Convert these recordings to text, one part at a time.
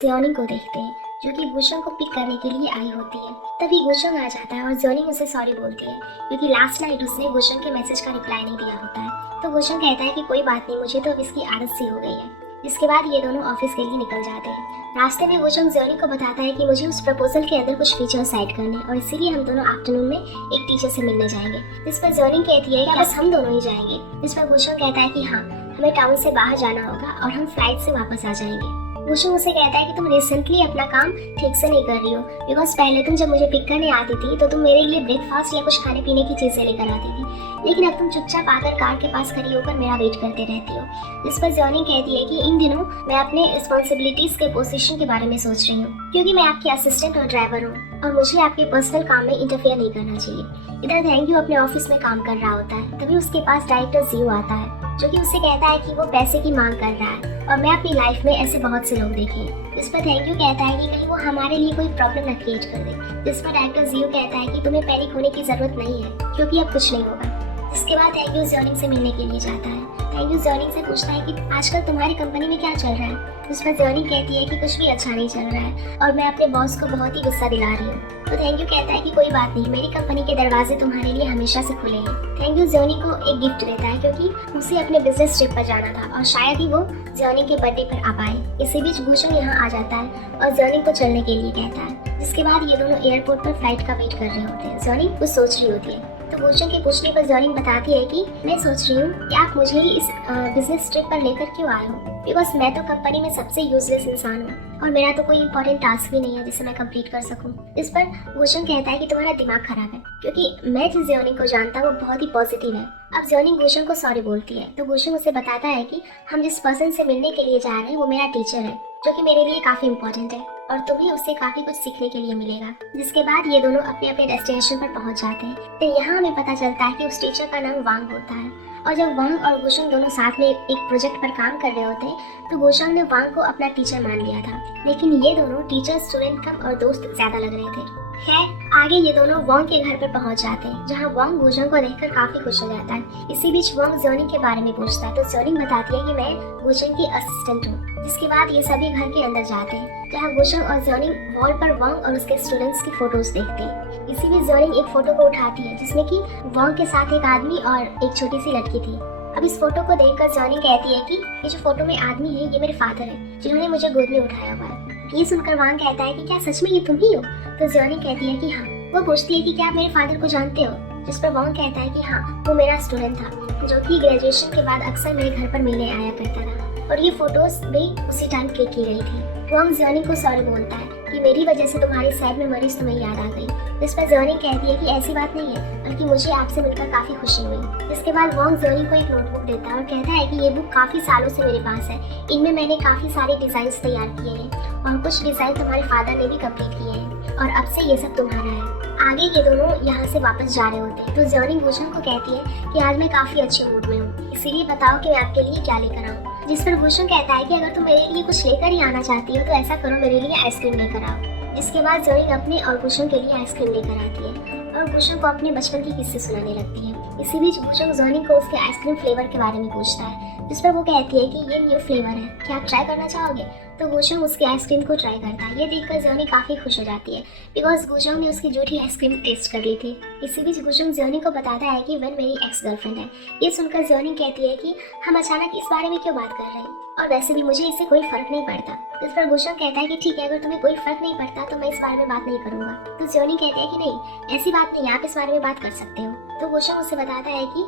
ज्योनिंग को देखते हैं जो कि गुशोंग को पिक करने के लिए आई होती है। तभी गुशोंग आ जाता है और ज्योनिंग उसे सॉरी बोलती है क्योंकि लास्ट नाइट उसने गुशोंग के मैसेज का रिप्लाई नहीं दिया होता है। तो गुशोंग कहता है कि कोई बात नहीं, मुझे तो अब इसकी आदत सी हो गई है। जिसके बाद ये दोनों ऑफिस के लिए निकल जाते हैं। रास्ते में गुशोंग ज्योनिंग को बताता है कि मुझे उस प्रपोजल के अंदर कुछ फीचर्स ऐड करने और इसीलिए हम दोनों आफ्टरनून में एक टीचर से मिलने जाएंगे। जिस पर ज्योनिंग कहती है कि बस हम दोनों ही जाएंगे। जिस पर गुशोंग कहता है कि हाँ, हमें टाउन से बाहर जाना होगा और हम फ्लाइट से वापस आ जाएंगे। गुशोंग उसे कहता है कि तुम रिसेंटली अपना काम ठीक से नहीं कर रही हो, बिकॉज पहले तुम जब मुझे पिक करने आती थी तो तुम मेरे लिए ब्रेकफास्ट या कुछ खाने पीने की चीजें लेकर आती थी, लेकिन अब तुम चुपचाप आकर कार के पास खड़ी होकर मेरा वेट करते रहती हो। जिस पर ज्योनिंग कहती है कि इन दिनों मैं अपने रिस्पॉन्सिबिलिटीज के पोजीशन के बारे में सोच रही हूँ, क्योंकि मैं आपकी असिस्टेंट और ड्राइवर हूँ और मुझे आपके पर्सनल काम में इंटरफेयर नहीं करना चाहिए। इधर थैंक यू अपने ऑफिस में काम कर रहा होता है। तभी उसके पास डायरेक्टर जियो आता है जो कि उससे कहता है कि वो पैसे की मांग कर रहा है और मैं अपनी लाइफ में ऐसे बहुत से लोग देखे। जिस पर थैंक यू कहता है कि कहीं वो हमारे लिए कोई प्रॉब्लम न क्रिएट कर दे। जिस पर डायरेक्टर जियो कहता है कि तुम्हें पैनिक होने की जरूरत नहीं है क्योंकि अब कुछ नहीं होगा। इसके बाद थैंक यू ज्योनिंग से मिलने के लिए जाता है। थैंक यू ज्योनिंग से पूछता है कि आजकल तुम्हारी कंपनी में क्या चल रहा है। जिस पर ज्योनिंग कहती है कि कुछ भी अच्छा नहीं चल रहा है और मैं अपने बॉस को बहुत ही गुस्सा दिला रही हूँ। तो थैंक यू कहता है कि कोई बात नहीं, मेरी कंपनी के दरवाजे तुम्हारे लिए हमेशा से खुले हैं। थैंक यू ज्योनिंग को एक गिफ्ट देता है क्योंकि उसे अपने बिजनेस ट्रिप पर जाना था और शायद ही वो ज्योनिंग के बर्थडे पर आ पाए। इसी बीच गुशोंग यहाँ आ जाता है और ज्योनिंग को चलने के लिए कहता है। जिसके बाद ये दोनों एयरपोर्ट पर फ्लाइट का वेट कर रहे होते हैं। ज्योनिंग कुछ सोच रही होती है तो गुशोंग के पूछने पर ज्योनिंग बताती है कि मैं सोच रही हूँ कि आप मुझे ही इस बिजनेस ट्रिप पर लेकर क्यों आए हो, बिकॉज मैं तो कंपनी में सबसे यूजलेस इंसान हूँ और मेरा तो कोई इंपॉर्टेंट टास्क भी नहीं है जिसे मैं कंप्लीट कर सकूँ। इस पर गुशोंग कहता है कि तुम्हारा दिमाग खराब है, क्योंकि मैं जिस ज्योनिंग को जानता हूँ वो बहुत ही पॉजिटिव है। अब ज्योनिंग गुशोंग को सॉरी बोलती है तो गुशोंग उसे बताता है कि हम जिस पर्सन से मिलने के लिए जा रहे हैं वो मेरा टीचर है जो कि मेरे लिए काफी इंपॉर्टेंट है और तुम्हें उससे काफी कुछ सीखने के लिए मिलेगा। जिसके बाद ये दोनों अपने अपने डेस्टिनेशन पर पहुंच जाते हैं। तो यहाँ हमें पता चलता है कि उस टीचर का नाम वांग होता है और जब वांग और गुशोंग दोनों साथ में एक प्रोजेक्ट पर काम कर रहे होते हैं तो गुशोंग ने वांग को अपना टीचर मान लिया था, लेकिन ये दोनों टीचर स्टूडेंट कम और दोस्त ज्यादा लग रहे थे। खैर आगे ये दोनों वांग के घर पर पहुंच जाते हैं जहां वांग गुशोंग को देखकर काफी खुश हो जाता है। इसी बीच वांग ज्योनिंग के बारे में पूछता है तो ज्योनिंग बताती है कि मैं गुशोंग की असिस्टेंट हूँ। जिसके बाद ये सभी घर के अंदर जाते हैं जहाँ गुशोंग और ज्योनिंग वॉल पर वांग और उसके स्टूडेंट्स की फोटोज देखते हैं। इसी में ज्योनिंग एक फोटो को उठाती है जिसमें कि वांग के साथ एक आदमी और एक छोटी सी लड़की थी। अब इस फोटो को देखकर ज्योनिंग कहती है कि ये जो फोटो में आदमी है ये मेरे फादर है जिन्होंने मुझे गोद में उठाया हुआ है। ये सुनकर वांग कहता है कि क्या सच में ये तुम ही हो? तो ज्योनिंग कहती है कि हाँ। वो पूछती है कि क्या आप मेरे फादर को जानते हो? जिस पर वांग कहता है कि हाँ, वो मेरा स्टूडेंट था जो कि ग्रेजुएशन के बाद अक्सर मेरे घर पर मिलने आया करता था और ये फोटोज भी उसी टाइम क्लिक की गई थी। वांग ज्योनिंग को सॉरी बोलता है कि मेरी वजह से तुम्हारी सैड मेमोरीज तुम्हें याद आ गई। जिस पर ज्योनिंग कहती है कि ऐसी बात नहीं है, बल्कि मुझे आपसे मिलकर काफी खुशी हुई। इसके बाद वांग ज्योनिंग को एक नोटबुक देता है और कहता है कि ये बुक काफी सालों से मेरे पास है, इनमें मैंने काफी सारे डिजाइन तैयार किए हैं और कुछ डिजाइन तुम्हारे फादर ने भी कंप्लीट किए हैं और अब से ये सब तुम्हारा है। आगे ये दोनों यहाँ से वापस जा रहे होते हैं तो ज्योनिंग गुशोंग को कहती है कि आज मैं काफी अच्छे मूड में हूँ, इसीलिए बताओ कि मैं आपके लिए क्या लेकर आऊँ। जिस पर गुशोंग कहता है कि अगर तुम मेरे लिए कुछ लेकर ही आना चाहती हो तो ऐसा करो, मेरे लिए आइसक्रीम लेकर आओ। इसके बाद ज्योनिंग अपने और गुशोंग के लिए आइसक्रीम लेकर आती है और गुशोंग को अपने बचपन की किस्से सुनाने लगती है। इसी बीच गुशोंग ज्योनिंग को उसके आइसक्रीम फ्लेवर के बारे में पूछता है जिस पर वो कहती है कि ये न्यू फ्लेवर है, क्या आप ट्राई करना चाहोगे? तो गुशोंग उसकी आइसक्रीम को ट्राई करता है। ये देखकर ज्योनिंग काफी खुश हो जाती है बिकॉज गुशोंग ने उसकी झूठी आइसक्रीम टेस्ट कर ली थी। इसी बीच गुशोंग ज्योनिंग को बताता है कि वन मेरी एक्स गर्लफ्रेंड है। ये सुनकर ज्योनिंग कहती है कि हम अचानक इस बारे में क्यों बात कर रहे हैं और वैसे भी मुझे इससे कोई फर्क नहीं पड़ता। इस पर गुशोंग कहता है कि ठीक है, अगर तुम्हें कोई फर्क नहीं पड़ता तो मैं इस बारे में बात नहीं करूंगा। तो ज्योनिंग कहती है कि नहीं, ऐसी बात नहीं, आप इस बारे में बात कर सकते हो। तो गुशोंग उसे बताता है कि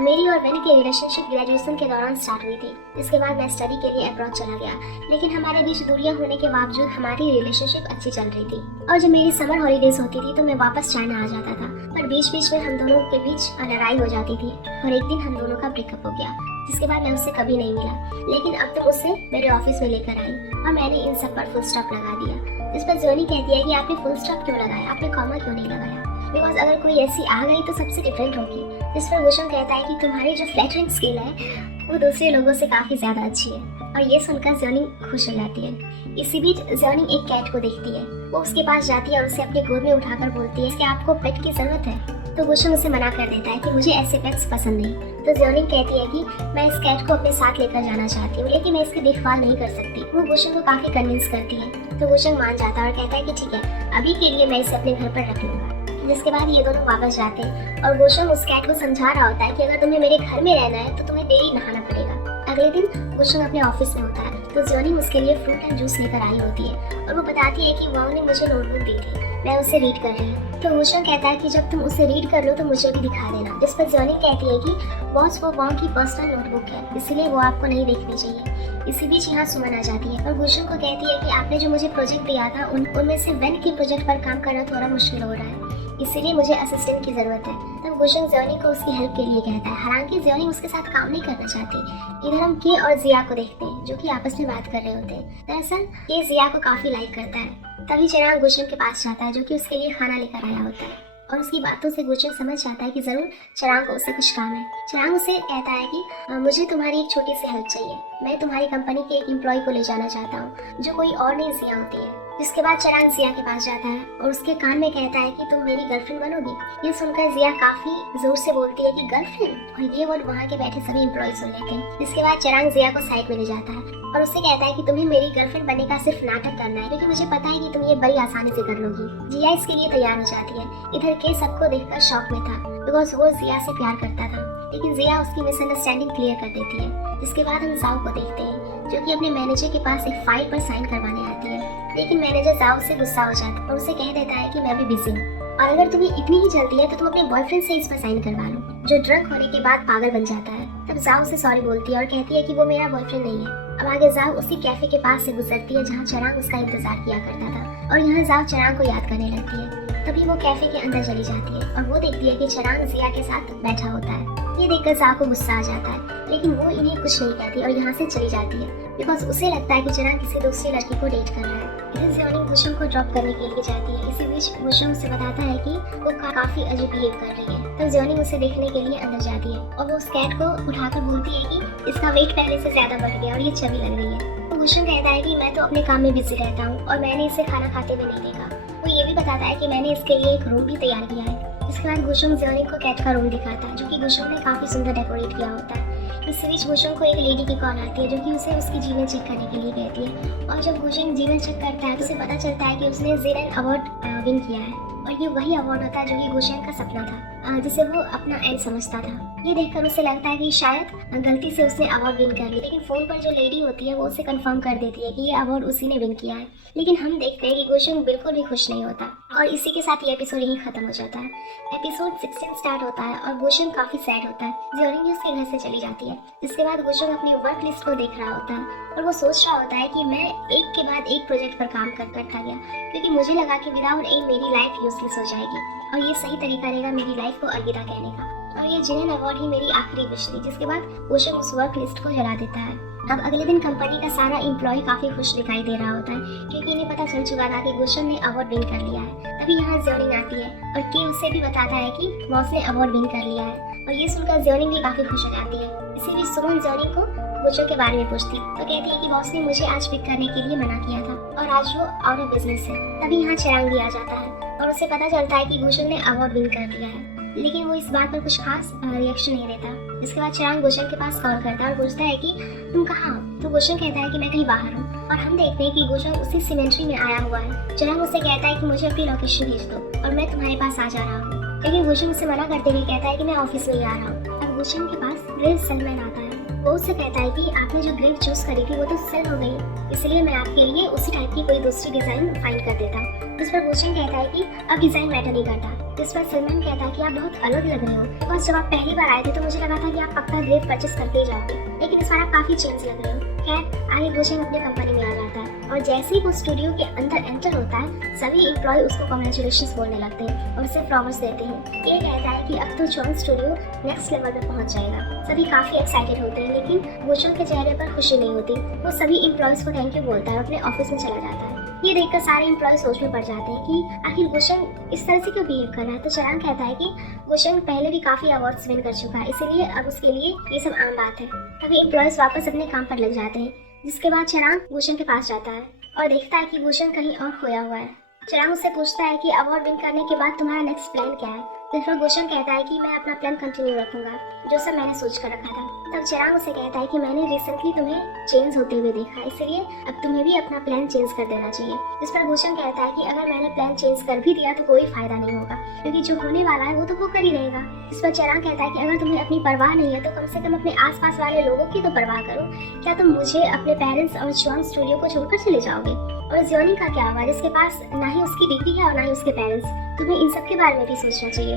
मेरी और वेन की रिलेशनशिप ग्रेजुएशन के दौरान स्टार्ट हुई थी। इसके बाद मैं स्टडी के लिए अब्रॉड चला गया, लेकिन हमारे बीच दूरियां होने के बावजूद हमारी रिलेशनशिप अच्छी चल रही थी और जब मेरी समर हॉलीडेज होती थी तो मैं वापस चाइना आ जाता था, पर बीच बीच में हम दोनों के बीच लड़ाई हो जाती थी और एक दिन हम दोनों का ब्रेकअप हो गया। जिसके बाद मैं उससे कभी नहीं मिला, लेकिन अब तुम उससे मेरे ऑफिस में लेकर आई और मैंने इन सब पर फुल स्टॉप लगा दिया। जिस पर ज्योनिंग कहती है कि आपने फुल स्टॉप क्यों लगाया, आपने कॉमा क्यों नहीं लगाया? बिकॉज अगर कोई ऐसी आ गई तो सबसे डिफरेंट होगी। जिस पर गुशोंग कहता है कि तुम्हारी जो फ्लैटरिंग स्किल है वो दूसरे लोगों से काफी ज्यादा अच्छी है और ये सुनकर ज्योनिंग खुश हो जाती है। इसी बीच ज्योनिंग एक कैट को देखती है, वो उसके पास जाती है और उसे अपने गोद में उठाकर बोलती है कि आपको पेट की जरूरत है। तो गुशोंग उसे मना कर देता है कि मुझे ऐसे पेट्स पसंद नहीं तो ज्योनिंग कहती है कि मैं इस कैट को अपने साथ लेकर जाना चाहती हूँ, लेकिन मैं इसकी देखभाल नहीं कर सकती। वो गुशंग को काफी कन्विंस करती है, तो गुशंग मान जाता है और कहता है कि ठीक है, अभी के लिए मैं इसे अपने घर पर रख लूंगा। जिसके बाद ये दोनों वापस जाते हैं और गुशंग उस कैट को समझा रहा होता है कि अगर तुम्हें मेरे घर में रहना है तो तुम्हें डेली नहाना पड़ेगा। अगले दिन गुशंग अपने ऑफिस में होता है, तो ज्योनिंग उसके लिए फ्रूट एंड जूस लेकर आई होती है और वो बताती है कि वाओ ने मुझे नोटबुक दी थी, मैं उसे रीड कर रही हूँ। तो गुशंग कहता है कि जब तुम उसे रीड कर लो तो मुझे भी दिखा देना। जिस पर ज्योनिंग कहती है कि बॉस वो वाओ की पर्सनल नोटबुक है, इसलिए वो आपको नहीं देखनी चाहिए। इसी बीच यहाँ सुमन आ जाती है और गुशंग को कहती है कि आपने जो मुझे प्रोजेक्ट दिया था उनमें से वेन के प्रोजेक्ट पर काम करना थोड़ा मुश्किल हो रहा है, इसीलिए मुझे असिस्टेंट की जरूरत है। तब गुशंग ज्योनिंग को उसकी हेल्प के लिए कहता है, हालांकि ज्योनिंग उसके साथ काम नहीं करना चाहती। इधर हम के और जिया को देखते हैं जो कि आपस में बात कर रहे होते हैं। दरअसल के जिया को काफी लाइक करता है। तभी चिराग गुशंग के पास जाता है जो कि उसके लिए खाना लेकर आया होता है और उसकी बातों से गुशंग समझ जाता है कि जरूर चिराग को उससे कुछ काम है। चिराग उसे कहता है कि मुझे तुम्हारी एक छोटी सी हेल्प चाहिए, मैं तुम्हारी कंपनी के एक एम्प्लॉय को ले जाना चाहता हूँ जो कोई और नहीं जिया होती है। जिसके बाद चिराग जिया के पास जाता है और उसके कान में कहता है कि तुम मेरी गर्लफ्रेंड बनोगी। ये सुनकर जिया काफी जोर से बोलती है कि गर्लफ्रेंड, और ये वर्ड वहाँ के बैठे सभी एम्प्लॉय सुन लेते हैं। जिसके बाद चिराग जिया को साइड में ले जाता है और उससे कहता है कि तुम्हें मेरी गर्लफ्रेंड बनने का सिर्फ नाटक करना है, क्योंकि मुझे पता है कि तुम ये बड़ी आसानी से कर लोगी। जिया इसके लिए तैयार हो जाती है। इधर के सबको देखकर शॉक में था, बिकॉज वो जिया से प्यार करता था, लेकिन जिया उसकी मिसअंडरस्टैंडिंग क्लियर कर देती है। जिसके बाद हम जाओ को देखते हैं जो कि अपने मैनेजर के पास एक फाइल पर साइन करवाने आती है, लेकिन मैनेजर जाओ से गुस्सा हो जाता है और उसे कह देता है कि मैं भी बिजी हूँ और अगर तुम्हें इतनी ही जल्दी है तो तुम अपने बॉयफ्रेंड से इस पर साइन करवा लो, जो ड्रग होने के बाद पागल बन जाता है। तब जाओ से सॉरी बोलती है और कहती है कि वो मेरा बॉयफ्रेंड नहीं है। अब आगे जाओ उसी कैफे के पास से गुजरती है जहाँ चिराग उसका इंतजार किया करता था और यहाँ जाओ चिराग को याद करने लगती है। तभी वो कैफे के अंदर चली जाती है और वो देखती है कि चिराग जिया के साथ बैठा होता है। ये देखकर जाओ को गुस्सा आ जाता है, लेकिन वो इन्हें कुछ नहीं कहती और यहाँ से चली जाती है, बिकॉज उसे लगता है कि चिराग किसी दूसरी लड़की को डेट कर रहा है। इधर ज्योनिंग गुशंग को ड्रॉप करने के लिए जाती है। इसी बीच गुशंग उसे बताता है कि वो काफी अजीब बिहेव कर रही है। तब ज्योनिंग उसे देखने के लिए अंदर जाती है और वो उस कैट को उठाकर बोलती है कि इसका वेट पहले से ज्यादा बढ़ गया और ये चबी लग रही है। तो गुशंग कहता है कि मैं तो अपने काम में बिजी रहता हूँ और मैंने इसे खाना खाते हुए नहीं देखा। वो ये भी बताता है कि मैंने इसके लिए एक रूम भी तैयार किया है। इसके बाद गुशंग ज्योनिंग को कैट का रूम दिखाता है जो कि गुशंग ने काफी सुंदर डेकोरेट किया होता है। इस बीच गुशंग को एक लेडी की कॉल आती है जो कि उसे उसकी जीमेल चेक करने के लिए कहती है और जब गुशंग जीमेल चेक करता है तो उसे पता चलता है कि उसने ज़ेरन अवार्ड विन किया है और ये वही अवार्ड होता है जो कि गुशंग का सपना था, जिसे वो अपना एंड समझता था। ये देखकर उसे लगता है कि शायद गलती से उसने अवार्ड विन कर लिया, लेकिन फोन पर जो लेडी होती है वो उसे कंफर्म कर देती है कि ये अवार्ड उसी ने विन किया है। लेकिन हम देखते हैं कि गुशंग बिल्कुल भी खुश नहीं होता और इसी के साथ ये एपिसोड यहीं खत्म हो जाता है। एपिसोड 16 स्टार्ट होता है और गुशंग काफी सैड होता है। ज्योनिंग उसके घर से चली जाती है। इसके बाद गुशंग अपनी वर्क लिस्ट को देख रहा होता है और वो सोच रहा होता है कि मैं एक के बाद एक प्रोजेक्ट पर काम कर थक गया, क्योंकि मुझे लगा कि विदाउट एम मेरी लाइफ यूजलेस हो जाएगी और ये सही तरीका रहेगा मेरी लाइफ को अलविदा कहने का, और ये जिनेन अवार्ड ही मेरी आखिरी विश थी। जिसके बाद गुशंग उस वर्क लिस्ट को जला देता है। अब अगले दिन कंपनी का सारा एम्प्लॉय काफी खुश दिखाई दे रहा होता है, क्योंकि इन्हें पता चल चुका था कि गुशंग ने अवार्ड विन कर लिया है। तभी यहाँ ज्योनिंग आती है और के उसे भी बताता है कि बॉस ने अवार्ड विन कर लिया है और ये सुनकर ज्योनिंग भी काफी खुश हो जाती है। इसी बीच सुमन ज्योनिंग को गुशंग के बारे में पूछती तो कहती है कि बॉस ने मुझे आज पिक करने के लिए मना किया था और आज वो आउट ऑफ बिजनेस है। तभी यहाँ चिराग भी आ जाता है और उसे पता चलता है कि गुशंग ने अवार्ड विन कर लिया है, लेकिन वो इस बात पर कुछ खास रिएक्शन नहीं देता। इसके बाद चिराग गुशंग के पास कॉल करता है और पूछता है कि तुम कहाँ हो। तो गुशंग कहता है कि मैं कहीं बाहर हूँ और हम देखते हैं कि गुशंग उसी सिमेंट्री में आया हुआ है। चिराग उसे कहता है कि मुझे अपनी लोकेशन भेज दो और मैं तुम्हारे पास आ जा रहा हूँ, लेकिन गुशंग उसे मना करते हुए कहता है कि मैं ऑफिस में ही आ रहा हूँ। अब गुशंग के पास ग्रेव सलमैन आता है। वो उससे कहता है कि आपने जो ग्रेव चूज करी थी वो तो सेल हो गई, इसलिए मैं आपके लिए उसी टाइप की कोई दूसरी डिजाइन फाइंड कर देता हूँ। जिस पर गुशंग कहता है कि अब डिजाइन मैटर नहीं करता। जिस पर सलमान कहता है कि आप बहुत अलग लग रहे हो, बस जब आप पहली बार आए थे तो मुझे लगा था कि आप पक्का ग्रेव परचेस करके ही जाओगे, लेकिन इस बार आप काफी चेंज लग रहे हो। खैर आगे गुशंग अपने कंपनी में आ जाता है और जैसे ही वो स्टूडियो के अंदर एंटर होता है सभी एम्प्लॉय उसको कांग्रेचुलेशंस बोलने लगते हैं और उसे फ्लावर्स देते हैं। ये कहता है कि अब तो जॉन स्टूडियो नेक्स्ट लेवल पे पहुंच जाएगा। सभी काफी एक्साइटेड होते हैं, लेकिन गुशंग के चेहरे पर खुशी नहीं होती। वो सभी एम्प्लॉयज को थैंक यू बोलता है और अपने ऑफिस में चला जाता है। ये देखकर सारे एम्प्लॉय सोच में पड़ जाते हैं कि आखिर गुशंग इस तरह से क्यों बिहेव कर रहा है। तो चिराग कहता है कि गुशंग पहले भी काफी अवार्ड्स विन कर चुका है, इसीलिए अब उसके लिए ये सब आम बात है। अभी एम्प्लॉयज वापस अपने काम पर लग जाते हैं। जिसके बाद चिराग गुशंग के पास जाता है और देखता है कि गुशंग कहीं और खोया हुआ है। चिराग उससे पूछता है कि अवार्ड विन करने के बाद तुम्हारा नेक्स्ट प्लान क्या है। तो फिर गुलशन कहता है कि मैं अपना प्लान कंटिन्यू रखूंगा, जो सब मैंने सोच कर रखा था। तब चिराग उसे कहता है कि मैंने रिसेंटली तुम्हें चेंज होते हुए देखा, इसलिए अब तुम्हें भी अपना प्लान चेंज कर देना चाहिए। इस पर गुलशन कहता है कि अगर मैंने प्लान चेंज कर भी दिया तो कोई फायदा नहीं होगा, क्योंकि जो होने वाला है वो तो होकर ही रहेगा। इस पर चिराग कहता है कि अगर तुम्हें अपनी परवाह नहीं है तो कम से कम अपने आसपास वाले लोगों की तो परवाह करो। क्या तुम मुझे, अपने पेरेंट्स और श्वान स्टूडियो को छोड़कर चले जाओगे? और जियोनी का क्या हुआ, जिसके पास ना ही उसकी डिग्री है और ना ही उसके पेरेंट्स? तुम्हें इन सब के बारे में भी सोचना चाहिए।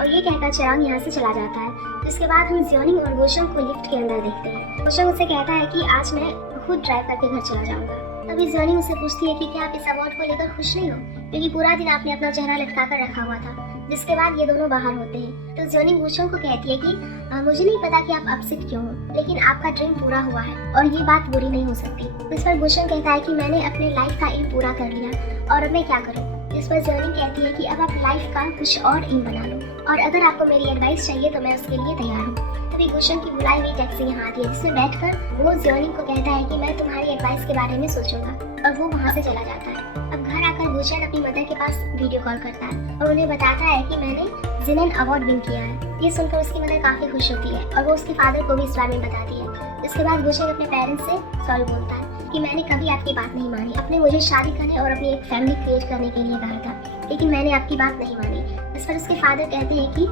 और ये कहकर चिराग यहाँ से चला जाता है। इसके बाद हम जियोनी और गुलशन को लिफ्ट के अंदर देखते हैं। गुलशन उसे कहता है कि आज मैं खुद ड्राइव करके घर चला जाऊंगा। तभी जियोनी उसे पूछती है कि क्या आप इस अवार्ड को लेकर खुश नहीं हो, क्योंकि पूरा दिन आपने अपना चेहरा लटका कर रखा हुआ था। जिसके बाद ये दोनों बाहर होते हैं। तो जियोनी गुलशन को कहती है कि मुझे नहीं पता कि आप अपसेट क्यों हो, लेकिन आपका ड्रीम पूरा हुआ है और ये बात बुरी नहीं हो सकती। इस पर गुलशन कहता है कि मैंने अपने लाइफ का एम पूरा कर लिया और अब मैं क्या करूँ। इस पर जियोनी कहती है कि अब आप लाइफ का कुछ और एम बना लो, और अगर आपको मेरी एडवाइस चाहिए तो मैं उसके लिए तैयार हूँ। तभी गुलशन की बुलाई हुई टैक्सी यहाँ आती है, जिसमें बैठकर वो जियोनी को कहता है कि मैं तुम्हारी एडवाइस के बारे में सोचूंगा, और वो वहाँ से चला जाता है। अब घर आकर गुलशन अपनी मदर के पास वीडियो कॉल करता है और उन्हें बताता है कि मैंने जिनन अवार्ड विन किया है। ये सुनकर उसकी मदर काफी खुश होती है और वो उसके फादर को भी इस बारे में बताती है। इसके बाद गुलशन अपने पेरेंट्स से सॉरी बोलता है कि मैंने कभी आपकी बात नहीं मानी, आपने मुझे शादी करने और अपनी एक फैमिली क्रिएट करने के लिए कहा था, लेकिन मैंने आपकी बात नहीं मानी। इस पर उसके फादर कहते हैं कि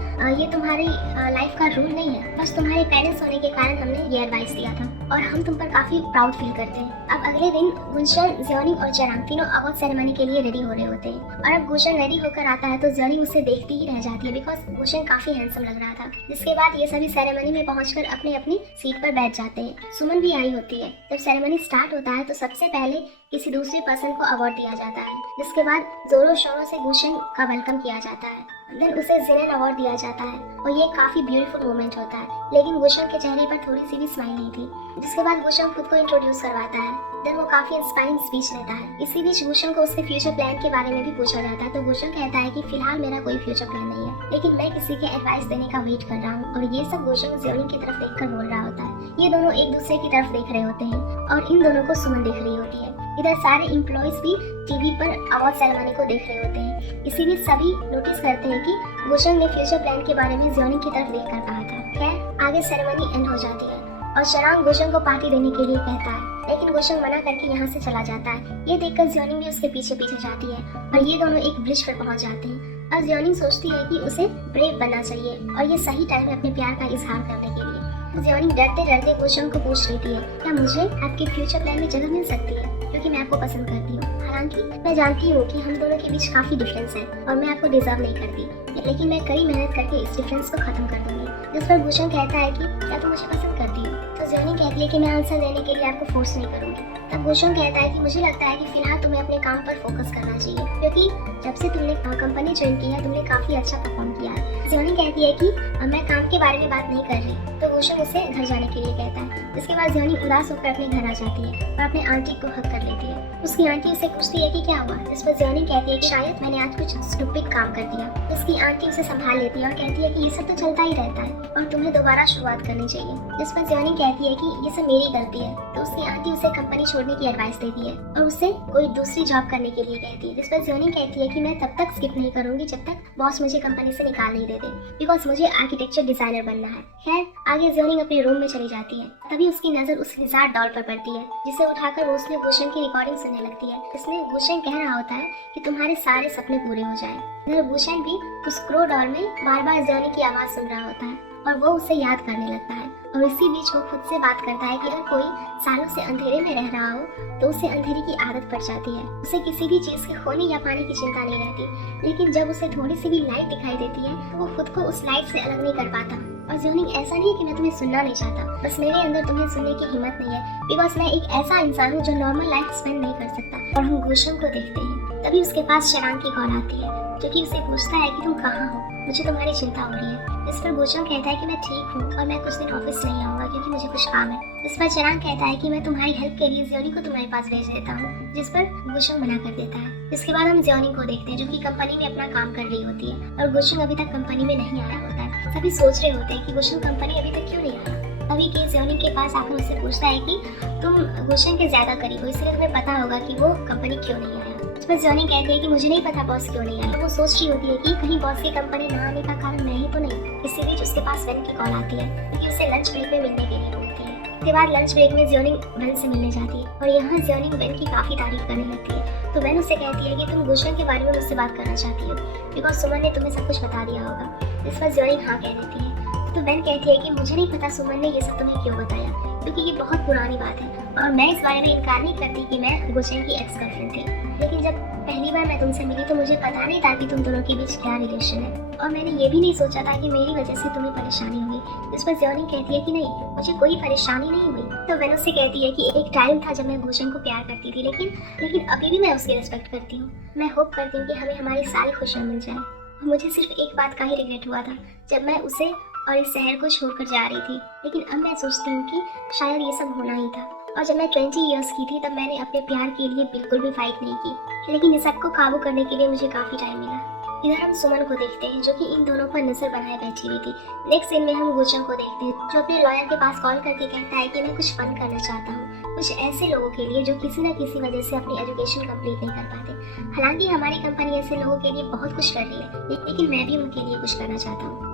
ये तुम्हारी लाइफ का रूल नहीं है, बस तुम्हारे पेरेंट्स होने के कारण हमने ये एडवाइस दिया था और हम तुम पर काफी प्राउड फील करते हैं। अब अगले दिन गुलशन, जियोनी और चिराग तीनों अवार्ड सेरेमनी के लिए रेडी हो रहे होते हैं, और अब गुलशन रेडी होकर आता है तो जियोनी उसे देखती ही रह जाती है, बिकॉज गुलशन काफी हैंडसम लग रहा था। जिसके बाद ये सभी सेरेमनी में पहुंचकर अपनी अपनी सीट पर बैठ जाते हैं। सुमन भी आई होती है। जब सेरेमनी स्टार्ट होता है तो सबसे पहले किसी दूसरे पर्सन को अवार्ड दिया जाता है, जिसके बाद जोरों शोरों से गुलशन का वेलकम किया जाता है। देन उसे जिनन अवार्ड दिया जाता है और ये काफी ब्यूटीफुल मोमेंट होता है, लेकिन गुलशन के चेहरे पर थोड़ी सी भी स्माइल नहीं थी। जिसके बाद गुलशन खुद को इंट्रोड्यूस करवाता है। देन वो काफी इंस्पायरिंग स्पीच देता है। इसी बीच गुलशन को उसके फ्यूचर प्लान के बारे में भी पूछा जाता है, तो गुलशन कहता है कि फिलहाल मेरा कोई फ्यूचर प्लान नहीं है, लेकिन मैं किसी के एडवाइस देने का वेट कर रहा हूँ। और ये सब गुलशन जियोनी की तरफ देखकर बोल रहा होता है। ये दोनों एक दूसरे की तरफ देख रहे होते हैं और इन दोनों को सुमन देख रही होती है। इधर सारे एम्प्लॉयज भी टीवी पर अवार्ड सेरेमनी को देख रहे होते हैं। इसी बीच सभी नोटिस करते हैं कि गुलशन ने फ्यूचर प्लान के बारे में जियोनी की तरफ देखकर कहा था। खैर आगे सेरेमनी एंड हो जाती है और चिराग गुलशन को पार्टी देने के लिए कहता है, लेकिन गुलशन मना करके यहाँ से चला जाता है। ये देखकर जियोनी भी उसके पीछे पीछे जाती है और ये दोनों एक ब्रिज पर पहुंच जाते हैं। और जियोनी सोचती है कि उसे ब्रेव बनना चाहिए और ये सही टाइम है अपने प्यार का इजहार करने के लिए। जियोनी डरते डरते गुलशन को पूछ रही है, क्या मुझे आपके फ्यूचर प्लान में जगह मिल सकती है, क्योंकि मैं आपको पसंद करती हूँ। हालांकि मैं जानती हूँ कि हम दोनों के बीच काफी डिफरेंस है और मैं आपको डिजर्व नहीं करती, लेकिन मैं कई मेहनत करके इस डिफरेंस को खत्म कर दूंगी। जिस पर गुलशन कहता है कि क्या तुम मुझे पसंद करती हो? तो जियोनी कहती है कि मैं आंसर देने के लिए आपको फोर्स नहीं करूंगी। तब गुलशन कहता है कि मुझे लगता है कि फिलहाल तुम्हें अपने काम पर फोकस करना चाहिए, क्योंकि जब से तुमने कंपनी ज्वाइन की है तुमने काफी अच्छा परफॉर्म किया है। जियोनी कहती है कि मैं काम के बारे में बात नहीं कर रही, तो गुलशन उसे घर जाने के लिए कहता है। जिसके बाद जियोनी उदास होकर अपने घर आ जाती है और अपने आंटी को हक कर लेती है। उसकी आंटी उसे पूछती है कि क्या हुआ, जिस पर जियोनी कहती है कि शायद मैंने आज कुछ स्टूपिड काम कर दिया। उसकी आंटी उसे संभाल लेती है और कहती है कि ये सब तो चलता ही रहता है और तुम्हें दोबारा शुरुआत करनी चाहिए। जिस पर जियोनी कहती है कि ये सब मेरी गलती है, तो उसकी आंटी उसे कंपनी छोड़ने की एडवाइस देती है और उसे कोई दूसरी जॉब करने के लिए कहती है। जिस पर जियोनी कहती है कि मैं तब तक स्किप नहीं करूंगी जब तक बॉस मुझे कंपनी से निकाल नहीं देते, बिकॉज मुझे आर्किटेक्चर डिजाइनर बनना है। खैर आगे जियोनी अपने रूम में चली जाती है। तभी उसकी नजर उस लिज़ार्ड डॉल पर पड़ती है, जिसे उठाकर वो उसमें गुलशन की रिकॉर्डिंग सुनने लगती है। इसमें गुलशन कह रहा होता है कि तुम्हारे सारे सपने पूरे हो जाएं। इधर गुलशन भी उस क्रो डॉल में बार बार जियोनी की आवाज सुन रहा होता है और वो उसे याद करने लगता है। और इसी बीच वो खुद से बात करता है कि अगर कोई सालों से अंधेरे में रह रहा हो तो उसे अंधेरे की आदत पड़ जाती है। उसे किसी भी चीज के खोने या पाने की चिंता नहीं रहती, लेकिन जब उसे थोड़ी सी भी लाइट दिखाई देती है तो वो खुद को उस लाइट से अलग नहीं कर पाता। और जियोनी ऐसा नहीं है कि मैं तुम्हें सुनना नहीं चाहता, बस मेरे अंदर तुम्हें सुनने की हिम्मत नहीं है, बिकॉज मैं एक ऐसा इंसान हूँ जो नॉर्मल लाइफ स्पेंड नहीं कर सकता। और हम गुलशन को देखते हैं। तभी उसके पास चिराग की कॉल आती है, जो कि उसे पूछता है कि तुम कहाँ हो, मुझे तुम्हारी चिंता हो रही है। इस पर गुलशन कहता है कि मैं ठीक हूँ और मैं कुछ दिन ऑफिस नहीं आऊंगा क्योंकि मुझे कुछ काम है। इस पर चिराग कहता है कि मैं तुम्हारी हेल्प के लिए जियोनी को तुम्हारे पास भेज देता हूँ, जिस पर गुलशन मना कर देता है। इसके बाद हम जियोनी को देखते हैं, जो कि कंपनी में अपना काम कर रही होती है और गुलशन अभी तक कंपनी में नहीं आया होता है। सभी सोच रहे होते हैं कि गुलशन कंपनी अभी तक क्यों नहीं आया। तभी के जियोनी के पास आकर उससे पूछता है कि तुम गुलशन के ज्यादा करीब हो, इसलिए तुम्हें पता होगा कि वो कंपनी क्यों नहीं आया। इस पर जॉनी कहती है कि मुझे नहीं पता बॉस क्यों नहीं आया। तो वो सोच रही होती है कि कहीं बॉस की कंपनी ना आने का कारण मैं ही तो नहीं। इसी बीच उसके पास वेन की कॉल आती है क्योंकि उसे लंच ब्रेक में मिलने के लिए बोलती है। उसके बाद लंच ब्रेक में ज्योनिंग वेन से मिलने जाती है और यहाँ ज्योनिंग वेन की काफी तारीफ करने लगती है। तो वेन उससे कहती है कि तुम गुलशन के बारे में मुझसे बात करना चाहती हो बिकॉज सुमन ने तुम्हें सब कुछ बता दिया होगा। इस पर ज्योनिंग हाँ कह देती है। तो वेन कहती है कि मुझे नहीं पता सुमन ने ये सब तुम्हें क्यों बताया क्योंकि ये बहुत पुरानी बात है और मैं इस बारे में इनकार नहीं करती कि मैं गुलशन की एक्स गर्लफ्रेंड थी। लेकिन जब पहली बार मैं तुमसे मिली तो मुझे पता नहीं था कि तुम दोनों के बीच क्या रिलेशन है और मैंने ये भी नहीं सोचा था कि मेरी वजह से तुम्हें परेशानी होगी। इस पर ज्योनिंग कहती है कि नहीं, मुझे कोई परेशानी नहीं हुई। तो वेन उससे कहती है कि एक टाइम था जब मैं गुलशन को प्यार करती थी लेकिन अभी भी मैं उसकी रिस्पेक्ट करती हूँ। मैं होप करती हूँ कि हमें हमारी सारी खुशियाँ मिल जाए। मुझे सिर्फ एक बात का ही रिग्रेट हुआ था जब मैं उसे और इस शहर को छोड़कर जा रही थी। लेकिन अब मैं सोचती हूँ कि शायद ये सब होना ही था। और जब मैं 20 इयर्स की थी तब मैंने अपने प्यार के लिए बिल्कुल भी फाइट नहीं की। लेकिन इस सब को काबू करने के लिए मुझे काफ़ी टाइम मिला। इधर हम सुमन को देखते हैं जो कि इन दोनों पर नजर बनाए बैठी हुई थी। नेक्स्ट सीन में हम गुलशन को देखते हैं जो अपने लॉयर के पास कॉल करके कहता है कि मैं कुछ फन करना चाहता हूँ, कुछ ऐसे लोगों के लिए जो किसी न किसी वजह से अपनी एजुकेशन कंप्लीट नहीं कर पाते। हालांकि हमारी कंपनी ऐसे लोगों के लिए बहुत कुछ कर रही है लेकिन मैं भी उनके लिए कुछ करना चाहता हूँ।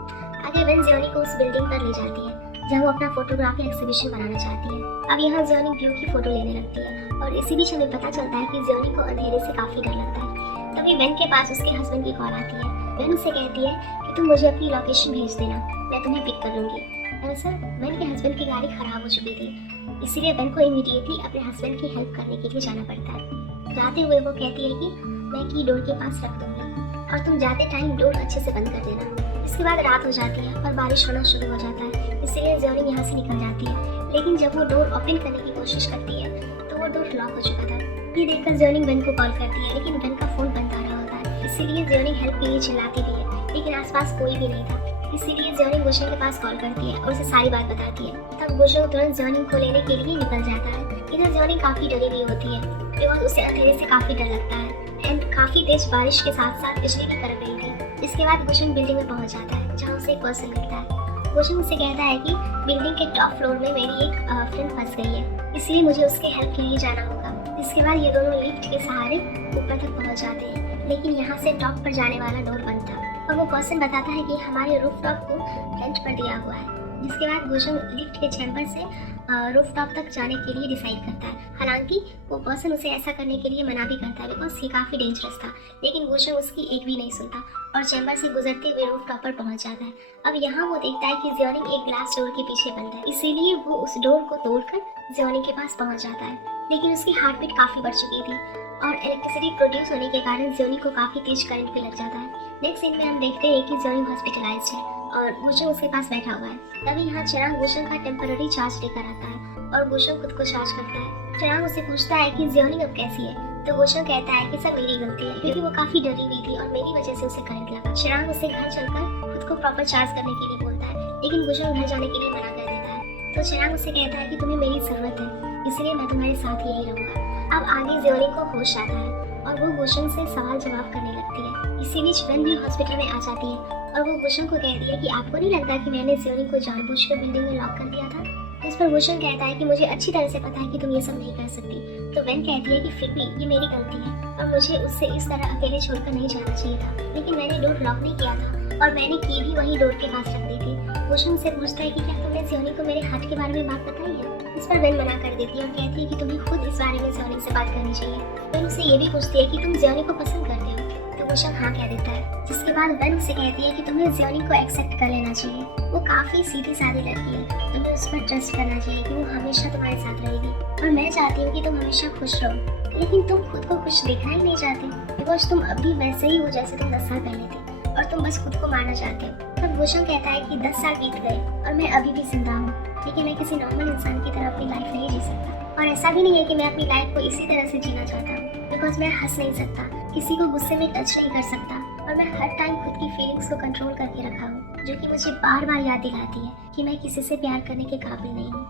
आगे वेन ज्योनी को उस बिल्डिंग पर ले जाती है जहाँ वो अपना फोटोग्राफी एक्सिबिशन बनाना चाहती है। अब यहाँ ज्योनी व्यू की फोटो लेने लगती है और इसी बीच हमें पता चलता है कि ज्योनी को अंधेरे से काफी डर लगता है। तभी वेन के पास उसके हस्बैंड की कॉल आती है। वेन उससे कहती है कि तुम मुझे अपनी लोकेशन भेज देना, मैं तुम्हें पिक कर लूंगी। दरअसल वेन के हस्बैंड की गाड़ी खराब हो चुकी थी इसीलिए वेन को इमीडिएटली अपने हस्बैंड की हेल्प करने के लिए जाना पड़ता है। जाते हुए वो कहती है कि मैं की डोर के पास रख दूंगी और तुम जाते टाइम डोर अच्छे से बंद कर देना। इसके बाद रात हो जाती है और बारिश होना शुरू हो जाता है इसलिए ज्योनी यहाँ से निकल जाती है। लेकिन जब वो डोर ओपन करने की कोशिश करती है तो वो डोर लॉक हो चुका था। ये देखकर ज्योनी वेन को कॉल करती है लेकिन वेन का फोन बंद आ रहा होता है इसीलिए ज्योनी हेल्प के लिए चिल्लाती भी है लेकिन आसपास कोई भी नहीं था। इसीलिए ज्योनी गुलशन के पास कॉल करती है और उसे सारी बात बताती है। तब गुलशन तुरंत ज्योनी को लेने के लिए निकल जाता है। इधर ज्योनी काफी डरी हुई होती है बिकॉज उसे अंधेरे से काफी डर लगता है एंड काफी तेज बारिश के साथ साथ बिजली भी कड़क रही थी। इसके बाद गुलशन बिल्डिंग में पहुंच जाता है जहाँ उसे एक पर्सन मिलता है। गुलशन उससे कहता है कि बिल्डिंग के टॉप फ्लोर में मेरी एक फ्रेंड फंस गई है इसलिए मुझे उसके हेल्प के लिए जाना होगा। इसके बाद ये दोनों लिफ्ट के सहारे ऊपर तक पहुंच जाते हैं लेकिन यहाँ से टॉप पर जाने वाला डोर बंद था और वो पर्सन बताता है कि हमारे रूफटॉप को रेंट पर दिया हुआ है। जिसके बाद गुलशन लिफ्ट के चैम्बर से रूफटॉप तक जाने के लिए डिसाइड करता है। हालांकि वो पर्सन उसे ऐसा करने के लिए मना भी करता है बिकॉज ये काफ़ी डेंजरस था लेकिन गुलशन उसकी एक भी नहीं सुनता और चैम्बर से गुजरते हुए रूफटॉप पर पहुंच जाता है। अब यहाँ वो देखता है कि ज्योनी एक ग्लास डोर के पीछे बंद है इसीलिए वो उस डोर को तोड़कर ज्योनी के पास पहुंच जाता है लेकिन उसकी हार्ट बीट काफ़ी बढ़ चुकी थी और इलेक्ट्रिसिटी प्रोड्यूस होने के कारण ज्योनी को काफ़ी तेज करंट भी लग जाता है। नेक्स्ट सीन में हम देखते हैं कि ज्योनी हॉस्पिटलाइज्ड है और गुलशन उसके पास बैठा हुआ है। तभी यहाँ चिराग गुलशन का टेम्पररी चार्ज लेकर आता है और गुलशन खुद को चार्ज करता है। चिराग उससे पूछता है कि ज्योनी अब कैसी है तो गुलशन कहता है कि सब मेरी गलती है क्योंकि वो काफी डरी हुई थी और मेरी वजह से उसे करंट लगा। चिराग उसे घर चलकर खुद को प्रॉपर चार्ज करने के लिए बोलता है लेकिन गुलशन घर जाने के लिए मना कर देता है। तो चिराग उसे कहता है कि तुम्हें मेरी जरूरत है इसलिए मैं तुम्हारे साथ यही रहूंगा। अब आगे ज्योनी को होश आता है और वो गुलशन से सवाल जवाब करने लगती है। इसी बीच वेन भी हॉस्पिटल में आ जाती है और वो गुलशन को कहती है कि आपको नहीं लगता कि मैंने ज्योनी को जानबूझकर बिल्डिंग में लॉक कर दिया था। इस पर गुलशन कहता है कि मुझे अच्छी तरह से पता है कि तुम ये सब नहीं कर सकती। तो वेन कहती है कि फिर भी ये मेरी गलती है और मुझे उससे इस तरह अकेले छोड़कर नहीं जाना चाहिए था लेकिन मैंने डोर लॉक नहीं किया था और मैंने की भी वही डोर के पास रख दी थी। गुलशन से पूछता है कि क्या तुमने ज्योनी को मेरे हार्ट के बारे में बात बताई है। इस पर वेन मना कर देती है और कहती है कि तुम्हें खुद इस बारे में ज्योनी से बात करनी चाहिए। वेन उससे ये भी पूछती है कि तुम ज्योनी को पसंद करते हो तो गुलशन हाँ कह देता है। जिसके बाद वेन उससे कहती है कि तुम्हें ज्योनी को एक्सेप्ट कर लेना चाहिए। वो काफी सीधी सादी लड़की है, तुम्हें उस पर ट्रस्ट करना चाहिए कि वो हमेशा तुम्हारे साथ रहेगी और मैं चाहती हूँ कि तुम हमेशा खुश रहो लेकिन तुम खुद को खुश देखना ही नहीं चाहते बिकॉज तुम अभी वैसे ही हो जैसे तुम 10 साल पहले थे और तुम बस खुद को मारना चाहते हो। तब गुलशन कहता है कि 10 साल बीत गए और मैं अभी भी जिंदा हूँ लेकिन मैं किसी नॉर्मल इंसान की तरह अपनी लाइफ नहीं जी सकता और ऐसा भी नहीं है कि मैं अपनी लाइफ को इसी तरह से जीना चाहता हूँ बिकॉज मैं हंस नहीं सकता, किसी को गुस्से में टच नहीं कर सकता और मैं हर टाइम खुद की फीलिंग्स को कंट्रोल करके रखा हूँ जो कि मुझे बार बार याद दिलाती है कि मैं किसी से प्यार करने के काबिल नहीं हूँ।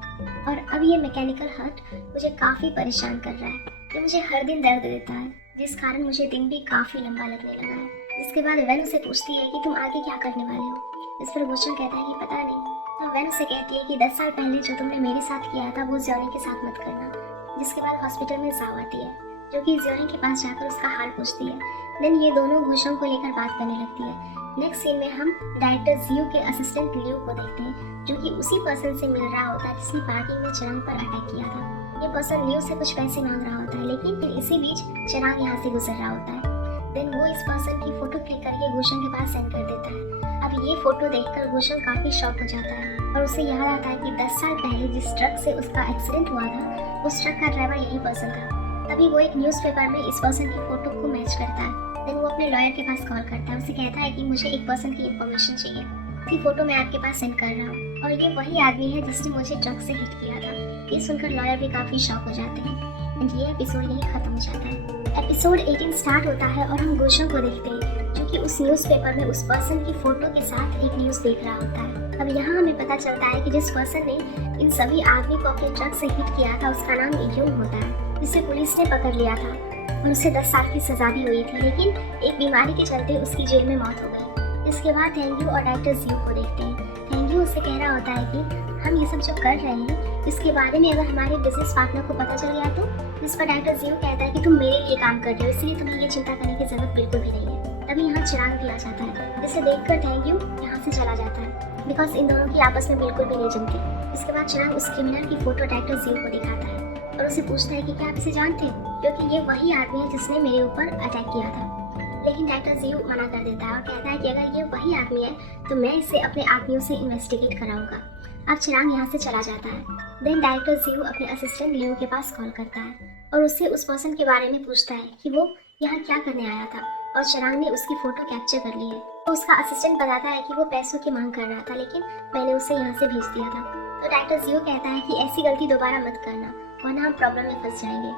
और अब ये मैकेनिकल हार्ट मुझे काफ़ी परेशान कर रहा है, ये मुझे हर दिन दर्द देता है जिस कारण मुझे दिन भी काफ़ी लंबा लगने लगा है। इसके बाद वेन उसे पूछती है कि तुम आगे क्या करने वाले हो। इस पर गुलशन कहता है कि पता नहीं। तो वेन उसे कहती है कि 10 साल पहले जो तुमने मेरे साथ किया था वो ज्योनी के साथ मत करना। जिसके बाद हॉस्पिटल में जाव आती है जो कि ज्योनिंग के पास जाकर उसका हाल पूछती है। देन ये दोनों गुशंग को लेकर बात करने लगती है। नेक्स्ट सीन में हम डायरेक्टर जियो के असिस्टेंट लियो को देखते हैं, जो कि उसी पर्सन से मिल रहा होता है जिसने पार्किंग में चिराग पर अटैक किया था। ये पर्सन लियो से कुछ पैसे मांग रहा होता है, लेकिन फिर इसी बीच चिराग यहाँ से गुजर रहा होता है। देन वो इस पर्सन की फोटो क्लिक करके गुशंग के पास सेंड कर देता है। अब ये फोटो देखकर गुशंग काफी शॉक हो जाता है और उसे याद आता है कि 10 साल पहले जिस ट्रक से उसका एक्सीडेंट हुआ था, उस ट्रक का ड्राइवर यही पर्सन था। तभी वो एक न्यूज़पेपर में इस पर्सन की फोटो को मैच करता है। देन वो अपने लॉयर के पास कॉल करता है, उसे कहता है कि मुझे एक पर्सन की इंफॉर्मेशन चाहिए, इसकी फोटो मैं आपके पास सेंड कर रहा हूँ और ये वही आदमी है जिसने मुझे ट्रक से हिट किया था। ये सुनकर लॉयर भी काफी शॉक हो जाते हैं एंड ये एपिसोड यहीं खत्म हो जाता है। एपिसोड 18 स्टार्ट होता है और हम गुशंग को देखते हैं, जो कि उस न्यूज़पेपर में उस पर्सन की फोटो के साथ एक न्यूज़ देख रहा होता है। अब यहाँ हमें पता चलता है कि जिस पर्सन ने इन सभी आदमी को अपने ट्रक से हिट किया था उसका नाम युंग होता है, जिसे पुलिस ने पकड़ लिया था और उसे 10 साल की सजा भी हुई थी, लेकिन एक बीमारी के चलते उसकी जेल में मौत हो गई। इसके बाद थैंक और डायरेक्टर जियो को देखते हैं। थैंक उसे कह रहा होता है कि हम ये सब जो कर रहे हैं इसके बारे में अगर हमारे बिजनेस पार्टनर को पता चल गया तो। इस पर डायरेक्टर जियो कहता है कि तुम मेरे लिए काम कर रहे हो, इसलिए तुम्हें ये चिंता करने की जरूरत बिल्कुल भी नहीं है। तभी यहाँ चिराग भी आ जाता है, जिसे देखकर थैंक यहाँ से चला जाता है, बिकॉज इन दोनों की आपस में बिल्कुल भी नहीं जमती। इसके बाद चिराग उस क्रिमिनल की फोटो डायरेक्टर जियो को दिखाता है और उसे पूछता है कि क्या आप इसे जानते हो, क्योंकि ये वही आदमी है जिसने मेरे ऊपर अटैक किया था। लेकिन डायरेक्टर जियो मना कर देता है और कहता है कि अगर ये वही आदमी है तो मैं इसे अपने आदमियों से इन्वेस्टिगेट कराऊंगा। अब चिराग यहाँ से चला जाता है। देन डायरेक्टर जियो अपने असिस्टेंट लियो के पास कॉल करता है और उससे उस पर्सन के बारे में पूछता है कि वो यहाँ क्या करने आया था, और चिराग ने उसकी फोटो कैप्चर कर ली है। तो उसका असिस्टेंट बताता है कि वो पैसों की मांग कर रहा था, लेकिन मैंने उसे यहाँ से भेज दिया था। तो डायरेक्टर जियो कहता है कि ऐसी गलती दोबारा मत करना, वरना हम प्रॉब्लम में फंस जाएंगे।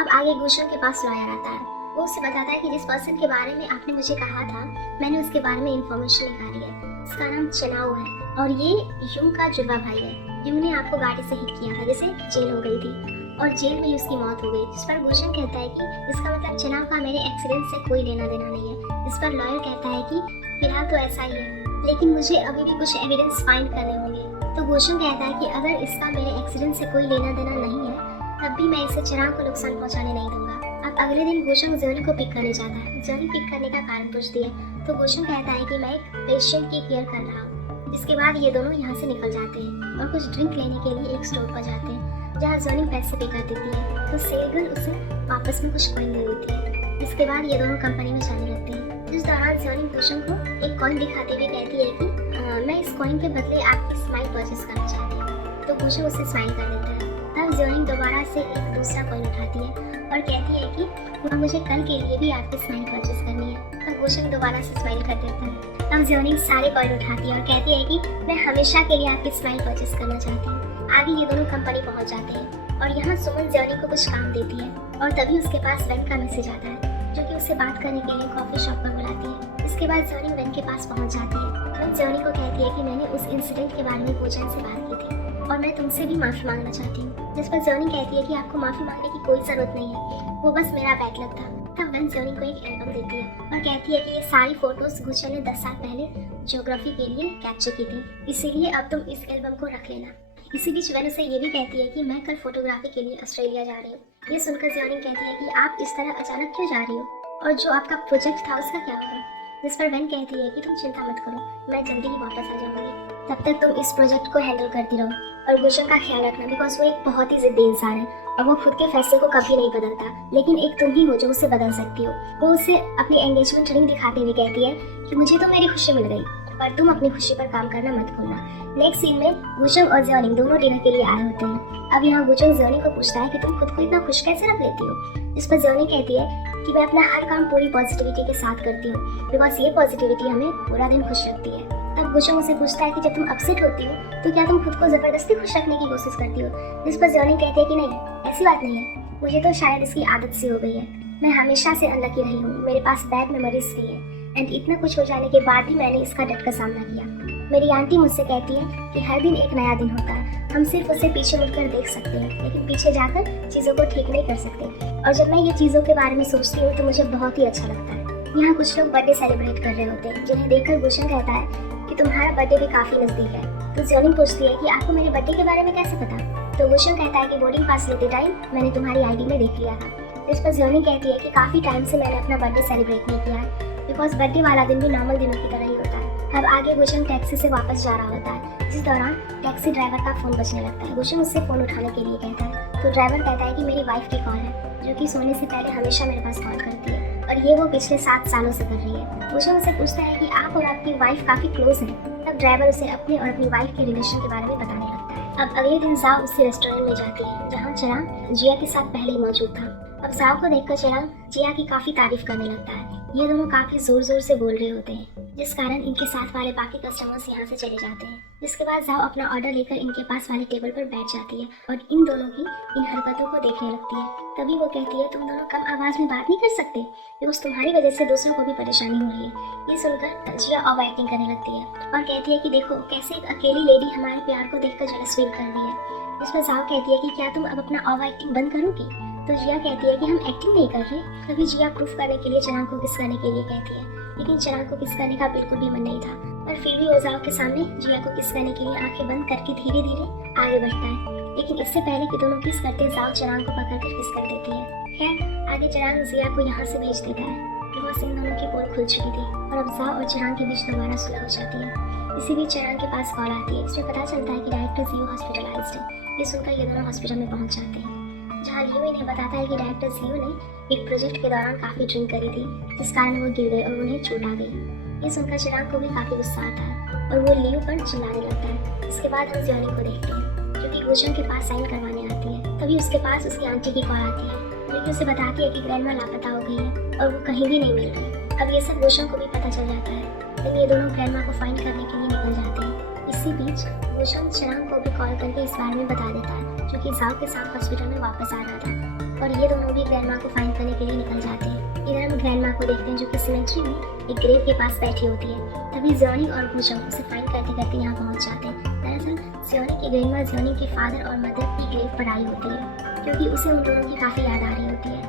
अब आगे गुशंग के पास लॉयर आता है। वो उसे बताता है कि जिस पर्सन के बारे में आपने मुझे कहा था, मैंने उसके बारे में इंफॉर्मेशन निकाली है। उसका नाम चनाओ है और ये युंग का जुड़वा भाई है। युंग ने आपको गाड़ी से हिट किया था, जिसे जेल हो गई थी और जेल में ही उसकी मौत हो गई। जिस पर गुशंग कहता है कि इसका मतलब चनाओ का मेरे एक्सीडेंट से कोई लेना देना नहीं है। इस पर लॉयर कहता है कि फिलहाल तो ऐसा ही है, लेकिन मुझे अभी भी कुछ एविडेंस फाइंड करने होंगे। तो गुशंग कहता है कि अगर इसका मेरे एक्सीडेंट से कोई लेना देना नहीं है, तब भी मैं इसे चिराग को नुकसान पहुंचाने नहीं दूंगा। अब अगले दिन गुशंग ज्योनी को पिक करने जाता है। ज्योनी पिक करने का कारण पूछती है तो गुशंग कहता है कि मैं एक पेशेंट की केयर कर रहा हूँ। इसके बाद ये दोनों यहाँ से निकल जाते हैं और कुछ ड्रिंक लेने के लिए एक स्टोर पर जाते हैं, जहाँ ज्योनी पैसे पे कर देती है। तो सेलगर्ल उसे वापस में कुछ कॉइन दे देती है। इसके बाद ये दोनों कंपनी में जाने लगते हैं। इस दौरान ज्योनी गुशंग को एक कॉइन दिखाते हुए कहती है कि मैं इस कॉइन के बदले आपकी स्माइल परचेज करना चाहती हूँ। तो गुशंग उसे स्माइल कर देता है। तब ज्योनी दोबारा से एक दूसरा कॉइन उठाती है और कहती है कि मुझे कल के लिए भी आपकी स्माइल परचेज करनी है। तब गुशंग दोबारा से स्माइल कर देता है। तब ज्योनी सारे कॉइन उठाती है और कहती है कि मैं हमेशा के लिए आपकी स्माइल परचेज करना चाहती हूँ। आगे ये दोनों कंपनी पहुँच जाते हैं और यहाँ सुमन ज्योनी को कुछ काम देती है और तभी उसके पास वेन का मैसेज आता है, जो कि उससे बात करने के लिए कॉफी शॉप पर बुलाती है। इसके बाद ज्योनी वेन के पास पहुँच जाती है। वेन ज्योनी को कहती है कि मैंने उस इंसिडेंट के बारे में पूजन से बात की थी और मैं तुमसे भी माफी मांगना चाहती हूँ। जिस पर ज्योनी कहती है कि आपको माफी मांगने की कोई जरूरत नहीं है, वो बस मेरा बैड लक था। तब वेन ज्योनी को एक एल्बम देती है और कहती है कि ये सारी फोटोज गुचर ने 10 साल पहले ज्योग्राफी के लिए कैप्चर की थी, इसीलिए अब तुम इस एल्बम को रख लेना। इसी बीच वेन उसे ये भी कहती है कि मैं कल फोटोग्राफी के लिए ऑस्ट्रेलिया जा रही हूँ। ये सुनकर ज्योनी कहती है कि आप इस तरह अचानक क्यों जा रही हो और जो आपका प्रोजेक्ट था उसका क्या होगा। जिस पर वेन कहती है कि तुम चिंता मत करो, मैं जल्दी ही वापस आ जाऊंगी, तब तक तुम इस प्रोजेक्ट को हैंडल करती रहो और गुशंग का ख्याल रखना, बिकॉज वो एक बहुत ही जिद्दी इंसान है और वो खुद के फैसले को कभी नहीं बदलता, लेकिन एक तुम ही हो जो उसे बदल सकती हो। वो उसे अपनी एंगेजमेंट रिंग दिखाते हुए कहती है कि मुझे तो मेरी खुशी मिल गई, पर तुम अपनी खुशी पर काम करना मत भूलना। नेक्स्ट सीन में गुशंग और ज्योनी दोनों डिनर के लिए आए होते हैं। अब यहाँ गुशंग ज्योनी को पूछता है कि तुम खुद को इतना खुश कैसे रख लेती हो। इस पर ज्योनी कहती है कि मैं अपना हर काम पूरी पॉजिटिविटी के साथ करती हूँ, बिकॉज ये पॉजिटिविटी हमें पूरा दिन खुश रखती है। तब गुशंग उसे पूछता है कि जब तुम अपसेट होती हो तो क्या तुम खुद को जबरदस्ती खुश रखने की कोशिश करती हो। जिस पर ज्योनी कहती है कि नहीं, ऐसी बात नहीं है, मुझे तो शायद इसकी आदत सी हो गई है। मैं हमेशा से अनलकी रही हूँ, मेरे पास बैड मेमोरीज भी है एंड इतना कुछ हो जाने के बाद भी मैंने इसका डट का सामना किया। मेरी आंटी मुझसे कहती है कि हर दिन एक नया दिन होता है, हम सिर्फ उसे पीछे मुड़कर देख सकते हैं, लेकिन पीछे जाकर चीज़ों को ठीक नहीं कर सकते। और जब मैं ये चीज़ों के बारे में सोचती हूँ तो मुझे बहुत ही अच्छा लगता है। यहाँ कुछ लोग बर्थडे सेलिब्रेट कर रहे होते हैं, जिन्हें देखकर गुशंग कहता है कि तुम्हारा बर्थडे भी काफ़ी नज़दीक है। तो ज्योनी पूछती है कि आपको मेरे बर्थडे के बारे में कैसे पता। तो गुशंग कहता है कि बोर्डिंग पास लेते टाइम मैंने तुम्हारी आईडी में देख लिया था। जिस पर जियोनी कहती है कि काफ़ी टाइम से मैंने अपना बर्थडे सेलिब्रेट नहीं किया है, बिकॉज बर्थडे वाला दिन भी नॉर्मल दिनों की तरह ही होता है। अब आगे गुशन टैक्सी से वापस जा रहा होता है, जिस दौरान टैक्सी ड्राइवर का फ़ोन बजने लगता है। गुशन उससे फ़ोन उठाने के लिए कहता है, तो ड्राइवर कहता है कि मेरी वाइफ की कॉल है, जो कि सोने से पहले हमेशा मेरे पास कॉल करती है, और ये वो पिछले 7 सालों से कर रही है। गुशन उससे पूछता है कि आप और आपकी वाइफ काफ़ी क्लोज हैं। तब ड्राइवर उसे अपने और अपनी वाइफ के रिलेशन के बारे में बताने लगता है। अब अगले दिन जाओ उससे रेस्टोरेंट में जाती है, जहाँ चिराग जिया के साथ पहले ही मौजूद था। अब जाओ को देखकर चिराग जिया की काफ़ी तारीफ करने लगता है। ये दोनों काफ़ी ज़ोर ज़ोर से बोल रहे होते हैं, जिस कारण इनके साथ वाले बाकी कस्टमर्स यहाँ से चले जाते हैं। जिसके बाद जाओ अपना ऑर्डर लेकर इनके पास वाली टेबल पर बैठ जाती है और इन दोनों की इन हरकतों को देखने लगती है। तभी वो कहती है, तुम दोनों कम आवाज़ में बात नहीं कर सकते, बिकॉज तुम्हारी वजह से दूसरों को भी परेशानी हो रही है। ये सुनकर जिया ओवर एक्टिंग करने लगती है और कहती है कि देखो कैसे एक अकेली लेडी हमारे प्यार को देखकर जेलस फील कर रही है। जिसमें जाओ कहती है कि क्या तुम अब अपना ओवर एक्टिंग बंद करोगी? तो जिया कहती है कि हम एक्टिंग नहीं कर रहे। तभी जिया प्रूफ करने के लिए चिराग को किस करने के लिए कहती है, लेकिन चिराग को किस करने का बिल्कुल भी मन नहीं था, और फिर भी वो जाओ के सामने जिया को किस करने के लिए आंखें बंद करके धीरे धीरे आगे बढ़ता है। लेकिन इससे पहले कि दोनों किस करते, जाओ चिराग को पकड़कर किस कर देती है। खैर आगे चिराग जिया को यहाँ से भेज देता है, बिकॉज इन दोनों की पोल खुल चुकी थी और अब जाओ और चिराग के बीच दोबारा सुलह हो जाती है। इसी बीच चिराग के पास कॉल आती है, इसमें पता चलता है कि डायरेक्टर जियो हॉस्पिटलाइज्ड है। ये सुनकर ये दोनों हॉस्पिटल में पहुंच जाते हैं, जहाँ लियो इन्हें बताता है कि डायरेक्टर जियो ने एक प्रोजेक्ट के दौरान काफ़ी ड्रिंक करी थी, जिस कारण वो गिर गए और उन्हें चोट आ गई। ये सुनकर चिराग को भी काफ़ी गुस्सा आता है और वो लियो पर चिल्लाने लगता है। इसके बाद हम जियोनी को देखते हैं, जो कि गुशन के पास साइन करवाने आती है। तभी उसके पास उसकी आंटी की कॉल आती है, जो कि उसे बताती है कि ग्रैंडमा लापता हो गई है और वो कहीं भी नहीं मिल रही। अब ये सब गुशन को भी पता चल जाता है, लेकिन ये दोनों ग्रैंडमा को फाइंड करने के लिए निकल जाते हैं। इसी बीच गुशन चिराग को भी कॉल करके इस बारे में बता देता है, जो कि जाओ के साथ हॉस्पिटल में वापस आ रहा था, और ये दोनों भी ग्रैंडमा को फाइंड करने के लिए निकल जाते हैं। इधर हम ग्रैंडमा को देखते हैं, जो कि सिमेट्री में एक ग्रेव के पास बैठी होती है। तभी जियोनी और गुशन उसे फाइंड करते करते यहाँ पहुँच जाते हैं। दरअसल जियोनी की ग्रैंडमा जियोनी के फादर और मदर की ग्रेव पर आई होती है, क्योंकि उसे उन दोनों की काफ़ी याद आ रही होती है।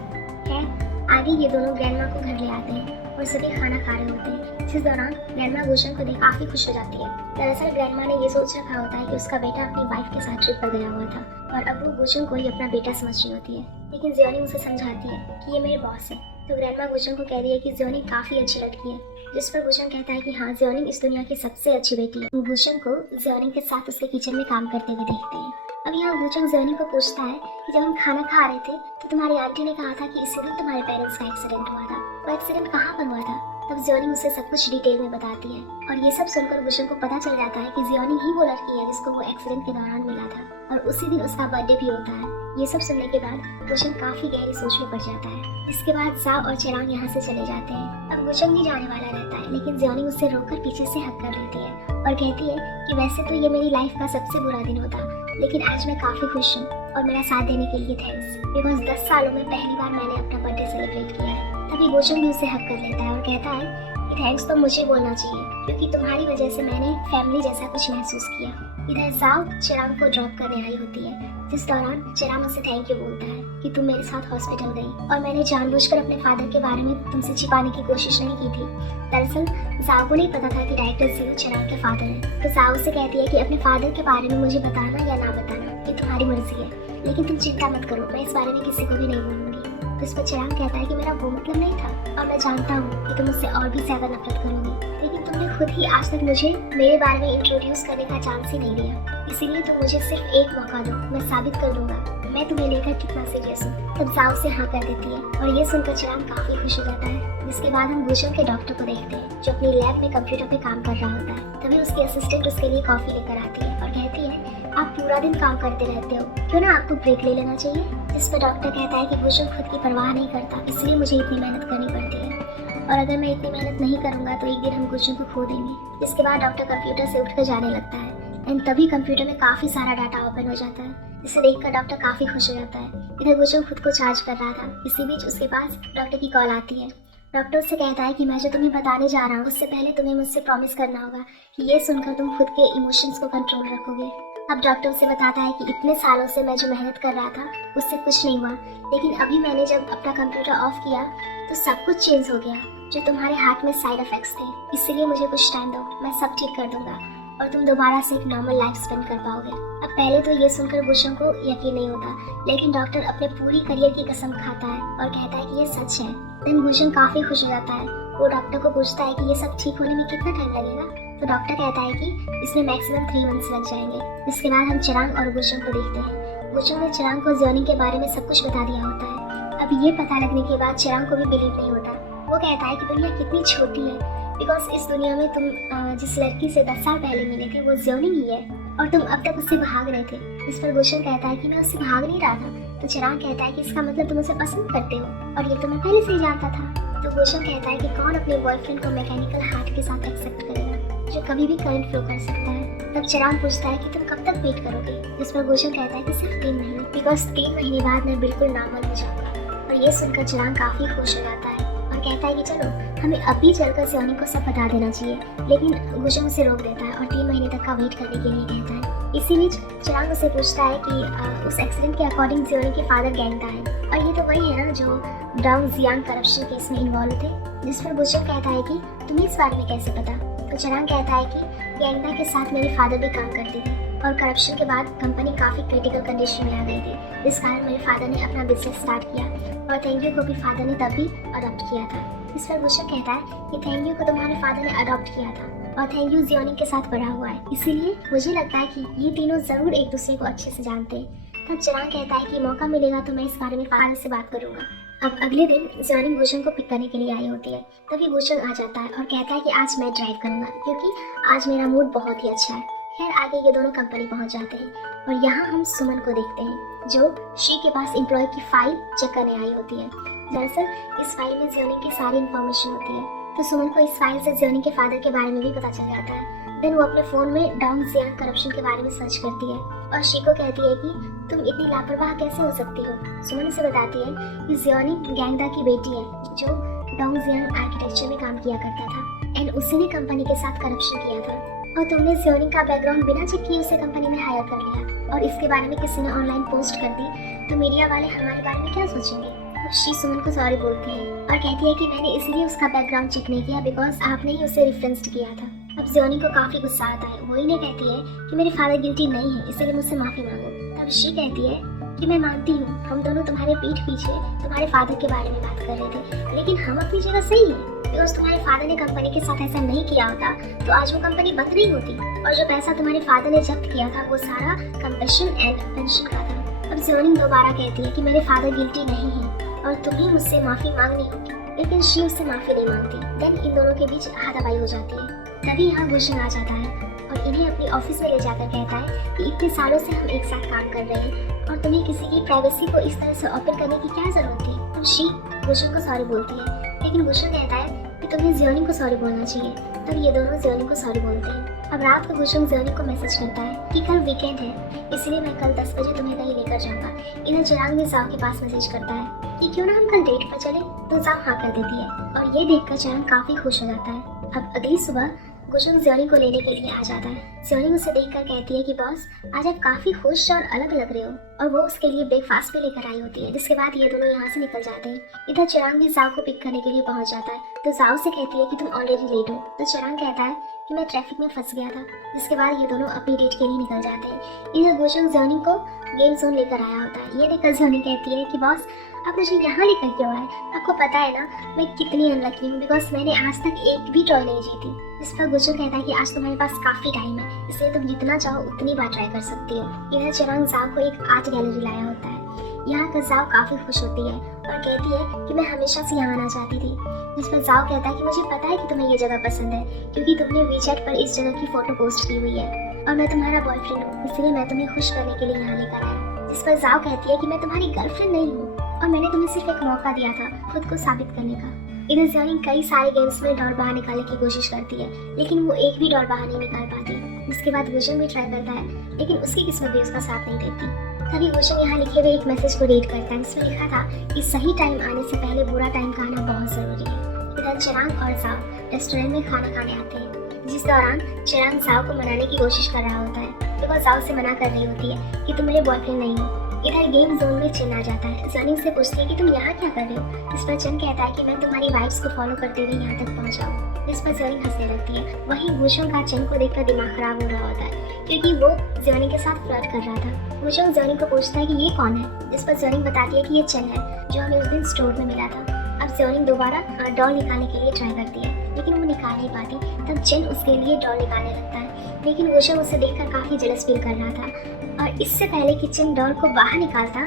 खैर आगे ये दोनों ग्रैंडमा को घर ले आते हैं और सभी खाना खा रहे होते हैं, जिस दौरान ग्रैंडमा गुशन को देख काफ़ी खुश हो जाती है। दरअसल ग्रैंडमा ने ये सोच रखा होता है कि उसका बेटा अपनी वाइफ के साथ ट्रिप पर गया हुआ था, और अब वो गुशन को ही अपना बेटा समझ रही होती है। लेकिन जियोनी उसे समझाती है कि ये मेरे बॉस है। तो ग्रैंडमा गुशन को कह रही है कि जियोनी काफ़ी अच्छी लड़की है, जिस पर गुशन कहता है कि हाँ, जियोनी इस दुनिया की सबसे अच्छी बेटी है। गुशन को जियोनी के साथ उसके किचन में काम करते हुए देखते हैं। अब यहाँ गुशन जियोनी को पूछता है कि जब हम खाना खा रहे थे तो तुम्हारी आंटी ने कहा था कि इसी दिन तुम्हारे पेरेंट्स का एक्सीडेंट हुआ था। वो एक्सीडेंट कहाँ पर हुआ था? तब जियोनी उसे सब कुछ डिटेल में बताती है, और ये सब सुनकर गुशन को पता चल जाता है कि जियोनी ही वो लड़की है जिसको वो एक्सीडेंट के दौरान मिला था, और उसी दिन उसका बर्थडे भी होता है। ये सब सुनने के बाद गुशन काफी गहरी सोच में पड़ जाता है। इसके बाद जाओ और चिराग यहाँ से चले जाते हैं। अब गुशन भी जाने वाला रहता है, लेकिन जियोनी उसे रोककर पीछे से हक कर लेती है और कहती है कि वैसे तो ये मेरी लाइफ का सबसे बुरा दिन होता, लेकिन आज मैं काफी खुश हूँ, और मेरा साथ देने के लिए थैंक्स, बिकॉज 10 सालों में पहली बार मैंने अपना बर्थडे सेलिब्रेट किया है। तभी गुशन भी उसे हक कर लेता है और कहता है कि थैंक्स तो मुझे बोलना चाहिए, क्योंकि तुम्हारी वजह से मैंने फैमिली जैसा कुछ महसूस किया। इधर जाओ चिराग को ड्रॉप करने आई होती है, जिस दौरान चिराग उसे थैंक यू बोलता है कि तुम मेरे साथ हॉस्पिटल गई और मैंने जानबूझकर अपने फादर के बारे में तुमसे छिपाने की कोशिश नहीं की थी। दरअसल जाओ को नहीं पता था कि डायरेक्टर जियो चिराग के फादर है। तो जाओ से कहती है कि अपने फादर के बारे में मुझे बताना या ना बताना ये तुम्हारी मर्जी है, लेकिन तुम चिंता मत करो, मैं इस बारे में किसी को भी नहीं बोलूंगी। तो इस पर चिराग कहता है कि मेरा वो मतलब नहीं था, और मैं जानता हूँ कि तुम मुझसे और भी ज्यादा नफरत करोगी, लेकिन तुमने खुद ही आज तक मुझे मेरे बारे में इंट्रोड्यूस करने का चांस ही नहीं दिया, इसीलिए तुम मुझे सिर्फ एक मौका दो, मैं साबित कर दूंगा मैं तुम्हें लेकर कितना सीरियस हूँ। तब जाओ से हाँ कर देती है, और ये सुनकर चिराग काफी खुश हो जाता है। जिसके बाद हम गुशन के डॉक्टर को देखते हैं, जो अपनी लैब में कंप्यूटर पे काम कर रहा होता है। तभी उसकी असिस्टेंट उसके लिए कॉफी लेकर आती है और कहती है, आप पूरा दिन काम करते रहते हो, क्यों ना आपको ब्रेक ले लेना चाहिए। इस पर डॉक्टर कहता है कि गुशन खुद की परवाह नहीं करता, इसलिए मुझे इतनी मेहनत करनी पड़ती है, और अगर मैं इतनी मेहनत नहीं करूंगा तो एक दिन हम गुशन को खो देंगे। इसके बाद डॉक्टर कंप्यूटर से उठकर जाने लगता है, एंड तभी कंप्यूटर में काफी सारा डाटा ओपन हो जाता है, जिसे देखकर डॉक्टर काफी खुश हो जाता है। इधर गुशन खुद को चार्ज कर रहा था, इसी बीच उसके पास डॉक्टर की कॉल आती है। डॉक्टर उससे कहता है कि मैं जो तुम्हें बताने जा रहा हूँ उससे पहले तुम्हें मुझसे प्रॉमिस करना होगा कि ये सुनकर तुम खुद के इमोशंस को कंट्रोल रखोगे। अब डॉक्टर उसे बताता है कि इतने सालों से मैं जो मेहनत कर रहा था उससे कुछ नहीं हुआ, लेकिन अभी मैंने जब अपना कंप्यूटर ऑफ किया तो सब कुछ चेंज हो गया। जो तुम्हारे हाथ में साइड इफेक्ट्स थे, इसलिए मुझे कुछ टाइम दो, मैं सब ठीक कर दूंगा। और तुम दोबारा से एक नॉर्मल लाइफ स्पेंड कर पाओगे। अब पहले तो ये सुनकर गुशंग को यकीन नहीं होता, लेकिन डॉक्टर अपने पूरी करियर की कसम खाता है और कहता है कि ये सच है। देन गुशंग काफी खुश हो जाता है। वो डॉक्टर को पूछता है कि ये सब ठीक होने में कितना टाइम लगेगा। तो डॉक्टर कहता है कि इसमें मैक्सिमम 3 मंथ्स लग जाएंगे। इसके बाद हम चिरांग और गुशंग को देखते हैं। गुशंग ने चिरांग को ज़ियोनिंग के बारे में सब कुछ बता दिया होता है। अब ये पता लगने के बाद चिरांग को भी बिलीव नहीं होता। वो कहता है कि दुनिया कितनी छोटी है, बिकॉज इस दुनिया में तुम जिस लड़की से 10 साल पहले मिले थे वो ज़ियोनिंग ही है और तुम अब तक उससे भाग रहे थे। इस पर गुशंग कहता है कि मैं उससे भाग नहीं रहा था। तो चिरांग कहता है कि इसका मतलब तुम उसे पसंद करते हो, और ये तो मैं पहले से ही जानता था। तो गुशंग कहता है कि कौन अपने बॉयफ्रेंड को मैकेनिकल हार्ट के साथ एक्सेप्ट करेगा जो कभी भी करंट फ्लो कर सकता है। तब चिरांग पूछता है कि तुम कब तक वेट करोगे। जिस पर गुशंग कहता है कि सिर्फ 3 महीने, बिकॉज 3 महीने बाद मैं बिल्कुल नॉर्मल हो जाऊंगा। और ये सुनकर चिरांग काफी खुश हो जाता है और कहता है कि चलो हमें अभी चलकर ज़ियोनिंग को सब बता देना चाहिए। लेकिन गुशंग उसे रोक देता है और 3 महीने तक का वेट करने के लिए कहता है। इसी बीच चिरांग उसे पूछता है कि उस एक्सीडेंट के अकॉर्डिंग ज़ियोनिंग के फादर गैंगदा है, और ये तो वही है ना जो डोंग जियांग करप्शन केस में इन्वॉल्व थे। जिस पर गुशंग कहता है कि तुम्हें इस बारे में कैसे पता। तो चिरांग कहता है कि गैंगदा के साथ मेरे फादर भी काम करते थे और करप्शन के बाद कंपनी काफ़ी क्रिटिकल कंडीशन में आ गई थी। इस कारण मेरे फादर ने अपना बिजनेस स्टार्ट किया और थैंक यू को भी फादर ने तब भी अडॉप्ट किया था। इस पर गुशंग कहता है कि थैंक यू को तुम्हारे फादर ने अडॉप्ट किया था और थैंक यू ज़ियोनिंग के साथ बड़ा हुआ है, इसीलिए मुझे लगता है कि ये तीनों ज़रूर एक दूसरे को अच्छे से जानते हैं। तब चिरांग कहता है कि मौका मिलेगा तो मैं इस बारे में फादर से बात करूंगा। अब अगले दिन ज़ियोनिंग गुशंग को पिक करने के लिए आई होती है। तभी गुशंग आ जाता है और कहता है कि आज मैं ड्राइव करूंगा क्योंकि आज मेरा मूड बहुत ही अच्छा है। खैर आगे ये दोनों कंपनी पहुंच जाते हैं और यहाँ हम सुमन को देखते हैं जो शी के पास एम्प्लॉय की फाइल चेक करने आई होती है। दरअसल इस फाइल में ज़ियोनिंग की सारी इन्फॉर्मेशन होती है, तो सुमन को इस फाइल से ज़ियोनिंग के फादर के बारे में भी पता चल जाता है। देन वो अपने फ़ोन में डोंग जियांग करप्शन के बारे में सर्च करती है और शी को कहती है कि तुम इतनी लापरवाह कैसे हो सकती हो। सुमन उसे बताती है कि ज़ियोनिंग गैंगदा की बेटी है जो डोंग जियांग आर्किटेक्चर में काम किया करता था एंड उसी ने कंपनी के साथ करप्शन किया था, और तुमने ज़ियोनिंग का बैकग्राउंड बिना चेक किए उसे कंपनी में हायर कर लिया और इसके बारे में किसी ने ऑनलाइन पोस्ट कर दी तो मीडिया वाले हमारे बारे में क्या सोचेंगे। शी सुमन को सॉरी बोलती है और कहती है कि मैंने इसलिए उसका बैकग्राउंड चेक नहीं किया बिकॉज आपने ही उसे रेफरेंस्ड किया था। अब ज़ियोनिंग को काफ़ी गुस्सा आता है। वो इन्हें कहती है कि मेरे फादर गिल्टी नहीं है, इसलिए मुझसे माफ़ी मांगो। तब शी कहती है कि मैं मानती हूँ हम दोनों तुम्हारे पीठ पीछे तुम्हारे फादर के बारे में बात कर रहे थे, लेकिन हम अपनी जगह सही है बिकॉज तुम्हारे फादर ने कंपनी के साथ ऐसा नहीं किया होता तो आज वो कंपनी बंद नहीं होती और जो पैसा तुम्हारे फादर ने जब्त किया था वो सारा कंपनसेशन एंड पेंशन का था। अब ज़ियोनिंग दोबारा कहती है कि मेरे फादर गिल्टी नहीं है और तुम्हें मुझसे माफ़ी मांगनी होगी, लेकिन शी उससे माफ़ी नहीं मांगती। देन इन दोनों के बीच हाथापाई हो जाती है। तभी यहाँ गुशंग आ जाता है और इन्हें अपनी ऑफिस में ले जाकर कहता है कि इतने सालों से हम एक साथ काम कर रहे हैं और तुम्हें किसी की प्राइवेसी को इस तरह से ओपन करने की क्या जरूरत थी। तो शी गुशंग को सॉरी बोलती है, लेकिन गुशंग कहता है कि तुम्हें ज़ियोनिंग को सॉरी बोलना चाहिए। तब ये दोनों ज़ियोनिंग को सॉरी बोलते हैं। अब रात को गुशंग ज़ियोनिंग को मैसेज करता है कि कल वीकेंड है इसलिए मैं कल 10 बजे तुम्हें कहीं लेकर जाऊंगा। इन्हें चिरांग भी जाओ के पास मैसेज करता है कि क्यों ना हम कल डेट पर चले, तो जाओ हाँ कर देती है और ये देखकर चिरांग काफी खुश हो जाता है। अब अगली सुबह गुशंग ज़ियोनिंग को लेने के लिए आ जाता है। ज़ियोनिंग उसे देखकर कहती है कि बॉस आज आप काफी खुश और अलग लग रहे हो, और वो उसके लिए ब्रेकफास्ट भी लेकर आई होती है। जिसके बाद ये दोनों यहाँ से निकल जाते हैं। इधर चिरांग भी जाओ को पिक करने के लिए पहुंच जाता है, तो जाओ से कहती है कि तुम ऑलरेडी लेट हो। तो चिरांग कहता है कि मैं ट्रैफिक में फंस गया था। जिसके बाद ये दोनों अपनी डेट के लिए निकल जाते हैं। इधर गुशंग ज़ियोनिंग को गेम जोन लेकर आया होता है। ये देखकर ज़ियोनिंग कहती है कि बॉस आप मुझे यहाँ लेकर क्यों आए, आपको पता है ना मैं कितनी अनलकी हूँ बिकॉज मैंने आज तक एक भी टॉय नहीं जीती। इस पर गुशंग कहता है कि आज तुम्हारे पास काफी टाइम है इसलिए तुम जितना चाहो उतनी बार ट्राई कर सकती हो। इधर चिरांग जाओ को एक आर्ट गैलरी लाया होता है। यहाँ कर जाओ काफी खुश होती है और कहती है कि मैं हमेशा से यहाँ आना चाहती थी। जिस पर जाओ कहता है कि मुझे पता है कि तुम्हें ये जगह पसंद है क्योंकि तुमने वीचैट पर इस जगह की फोटो पोस्ट की हुई है और मैं तुम्हारा बॉयफ्रेंड हूँ इसलिए मैं तुम्हें खुश करने के लिए यहाँ लेकर आया। जिस पर जाओ कहती है कि मैं तुम्हारी गर्लफ्रेंड नहीं हूँ और मैंने तुम्हें सिर्फ एक मौका दिया था खुद को साबित करने का। इधर ज़ियोनिंग कई सारे गेम्स में डॉल बाहर निकालने की कोशिश करती है लेकिन वो एक भी डॉल बाहर नहीं निकाल पाती। जिसके बाद गुशंग भी ट्राई करता है लेकिन उसकी किस्मत भी उसका साथ नहीं देती। तभी गुशंग यहाँ लिखे हुए एक मैसेज को रीड करता है जिसमें लिखा था कि सही टाइम आने से पहले बुरा टाइम का आना बहुत जरूरी है। इधर चिरांग और जाओ रेस्टोरेंट में खाना खाने आते हैं, जिस दौरान चिरांग जाओ को मनाने की कोशिश कर रहा होता है तो वह जाओ से मना कर रही होती है कि तुम मेरे बॉयफ्रेंड नहीं हो। इधर गेम जोन में चिन आ जाता है। जर्नी से पूछती है कि तुम यहाँ क्या कर रहे हो। इस पर चिन कहता है कि मैं तुम्हारी वाइब्स को फॉलो करते हुए यहाँ तक पहुँचा हूँ। इस पर जर्नी हंसने लगती है। वहीं वुशंग का चिन को देखकर दिमाग खराब हो रहा होता है क्योंकि वो जर्नी के साथ फ्लर्ट कर रहा था। वुशंग जर्नी को पूछता है कि ये कौन है। इस पर जर्नी बताती है कि ये चिन है जो हमें उस दिन स्टोर में मिला था। अब जर्नी दोबारा डॉल निकालने के लिए ट्राई करती है लेकिन वो निकाल नहीं पाती। तब चिन उसके लिए डॉल निकालने लगता है लेकिन वुशंग उसे देखकर काफी जेलस फील कर रहा था। और इससे पहले कि चिन डॉल को बाहर निकालता,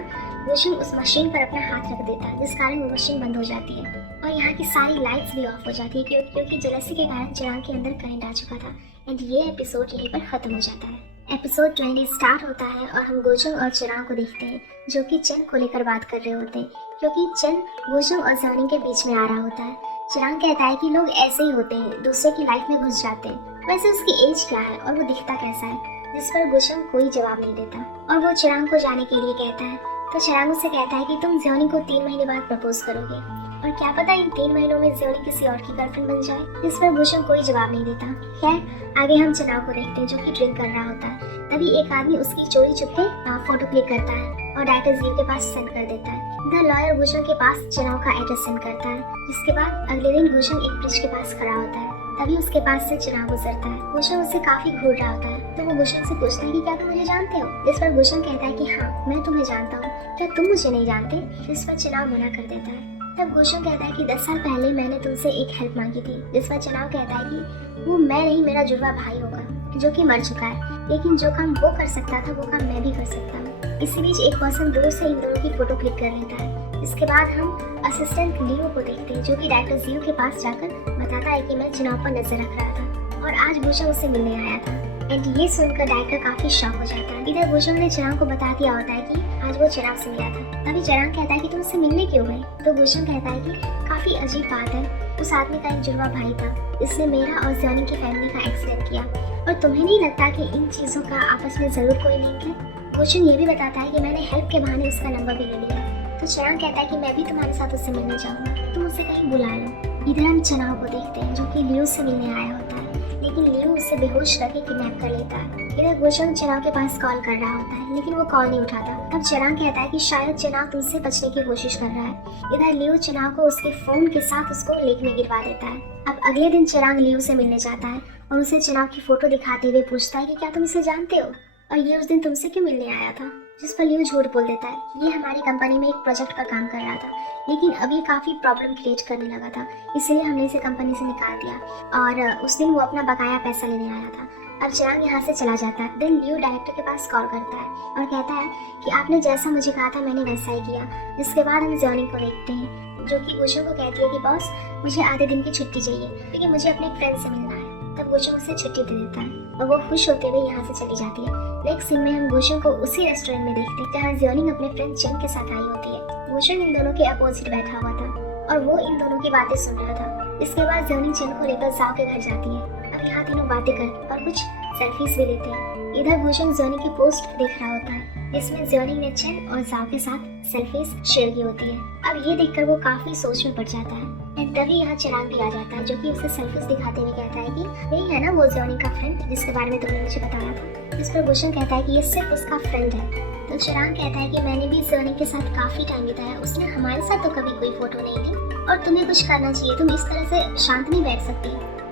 वुशंग उस मशीन पर अपना हाथ रख देता है जिस कारण वो मशीन बंद हो जाती है और यहाँ की सारी लाइट्स भी ऑफ हो जाती है क्योंकि जेलसी के कारण चिराग के अंदर करंट आ चुका था। एंड ये एपिसोड यहीं पर खत्म हो जाता है। एपिसोड 20 स्टार्ट होता है और हम वुशंग और चिराग को देखते हैं जो कि चिन को लेकर बात कर रहे होते हैं क्योंकि चिन वुशंग और जर्नी के बीच में आ रहा होता है। चिराग कहता है कि लोग ऐसे ही होते हैं, दूसरे की लाइफ में घुस जाते हैं। वैसे उसकी एज क्या है और वो दिखता कैसा है। जिस पर वुशंग कोई जवाब नहीं देता और वो चिराग को जाने के लिए कहता है। तो चिराग उससे कहता है कि तुम जर्नी को 3 महीने बाद प्रपोज करोगे और क्या पता इन 3 महीनों में जर्नी किसी और की गर्लफ्रेंड बन जाए। जिस पर वुशंग कोई जवाब नहीं देता। खैर आगे हम चिराग को देखते हैं जो कि ड्रिंक कर रहा होता है। तभी एक आदमी उसकी चोरी चुपके फोटो क्लिक करता है और डायरेक्टर जीव के पास सेंड कर देता है। द लॉयर वुशंग के पास चिराग का एड्रेस सेंड करता है जिसके बाद अगले दिन वुशंग एक ब्रिज के पास खड़ा होता है। तभी उसके पास से चिराग गुजरता है। वुशंग उससे काफी घूर रहा होता है तो वो वुशंग से पूछता है कि क्या तुम मुझे जानते हो। जिस पर वुशंग कहता है कि हाँ मैं तुम्हें जानता हूँ, क्या तुम मुझे नहीं जानते। जिस पर चिराग मना कर देता है। तब वुशंग कहता है कि 10 साल पहले मैंने तुमसे एक हेल्प मांगी थी। जिस पर चिराग कहता है कि वो मैं नहीं, मेरा जुड़वा भाई होगा जो कि मर चुका है, लेकिन जो काम वो कर सकता था वो काम मैं भी कर सकता हूँ। इसी बीच एक पर्सन दूर से इन दोनों की फोटो क्लिक कर लेता है। इसके बाद हम असिस्टेंट लियो को देखते हैं जो कि डायरेक्टर जीव के पास जाकर बताता है कि मैं चिराग पर नजर रख रहा था और आज वुशंग उससे मिलने आया था। एंड ये सुनकर डायरेक्टर काफी शॉक हो जाता है। इधर वुशंग ने चिराग को बता दिया होता है कि आज वो चिराग से मिला था। तभी चिराग कहता है कि तुम उससे मिलने क्यों गए। तो वुशंग कहता है कि काफी अजीब बात है, उस आदमी का एक जुड़वा भाई था, इसने मेरा और जर्नी की फैमिली का एक्सीडेंट किया और तुम्हें नहीं लगता कि इन चीजों का आपस में जरूर कोई लिंक है। वुशंग ये भी बताता है कि मैंने हेल्प के बहाने उसका नंबर भी ले लिया। तो चिराग कहता है कि मैं भी तुम्हारे साथ उससे मिलने जाऊंगा, तुम उसे कहीं बुला लो। इधर हम चिराग को देखते हैं जो कि लियो से मिलने आया होता है लेकिन लियो उसे बेहोश करके किडनैप कर लेता है। इधर वुशंग चिराग के पास कॉल कर रहा होता है लेकिन वो कॉल नहीं उठाता। तब चिराग कहता है कि शायद चिराग तुमसे बचने की कोशिश कर रहा है। इधर लियो चिराग को उसके फोन के साथ उसको लेक में गिरवा देता है। अब अगले दिन चिराग लियो से मिलने जाता है और उसे चिराग की फोटो दिखाते हुए पूछता है कि क्या तुम इसे जानते हो और ये उस दिन तुमसे क्यों मिलने आया था। जिस पर लियो झूठ बोल देता है। ये हमारी कंपनी में एक प्रोजेक्ट पर काम कर रहा था लेकिन अब ये काफी प्रॉब्लम क्रिएट करने लगा था, इसलिए हमने इसे कंपनी से निकाल दिया और उस दिन वो अपना बकाया पैसा लेने आया था। अब चिराग यहाँ से चला जाता है। देन लियो डायरेक्टर के पास कॉल करता है और कहता है कि आपने जैसा मुझे कहा था मैंने वैसा ही किया। इसके बाद हम जर्नी को देखते हैं जो कि वुशंग को कहती है कि बॉस मुझे आधे दिन की छुट्टी चाहिए क्योंकि मुझे अपने फ्रेंड से मिलना है। तब वुशंग उसे छुट्टी दे देता है और वो खुश होते हुए यहाँ से चली जाती है। नेक्स्ट सीन में हम वुशंग को उसी रेस्टोरेंट में देखते हैं जहाँ जर्नी अपने फ्रेंड चिन के साथ आई होती है। वुशंग इन दोनों के अपोजिट बैठा हुआ था और वो इन दोनों की बातें सुन रहा था। इसके बाद जर्नी चिन को लेकर जाओ के घर जाती है। अब यहाँ तीनों बातें करते और कुछ सेल्फीज भी लेते हैं। इधर वुशंग जर्नी की पोस्ट देख रहा होता है जिसमें जर्नी ने चिन और जाओ के साथ सेल्फीज शेयर की होती है। अब ये देखकर वो काफी सोच में पड़ जाता है। तभी यहाँ चिराग भी आ जाता है जो कि उसे सेल्फीज दिखाते हुए कहता है कि यही है ना वो जर्नी का फ्रेंड जिसके बारे में तुमने मुझे बताया था। इस पर वुशंग कहता है कि ये सिर्फ उसका फ्रेंड है। तो चिराग कहता है कि मैंने भी जर्नी के साथ काफी टाइम बिताया, उसने हमारे साथ तो कभी कोई फोटो नहीं ली और तुम्हें कुछ करना चाहिए, तुम इस तरह से शांत नहीं बैठ सकती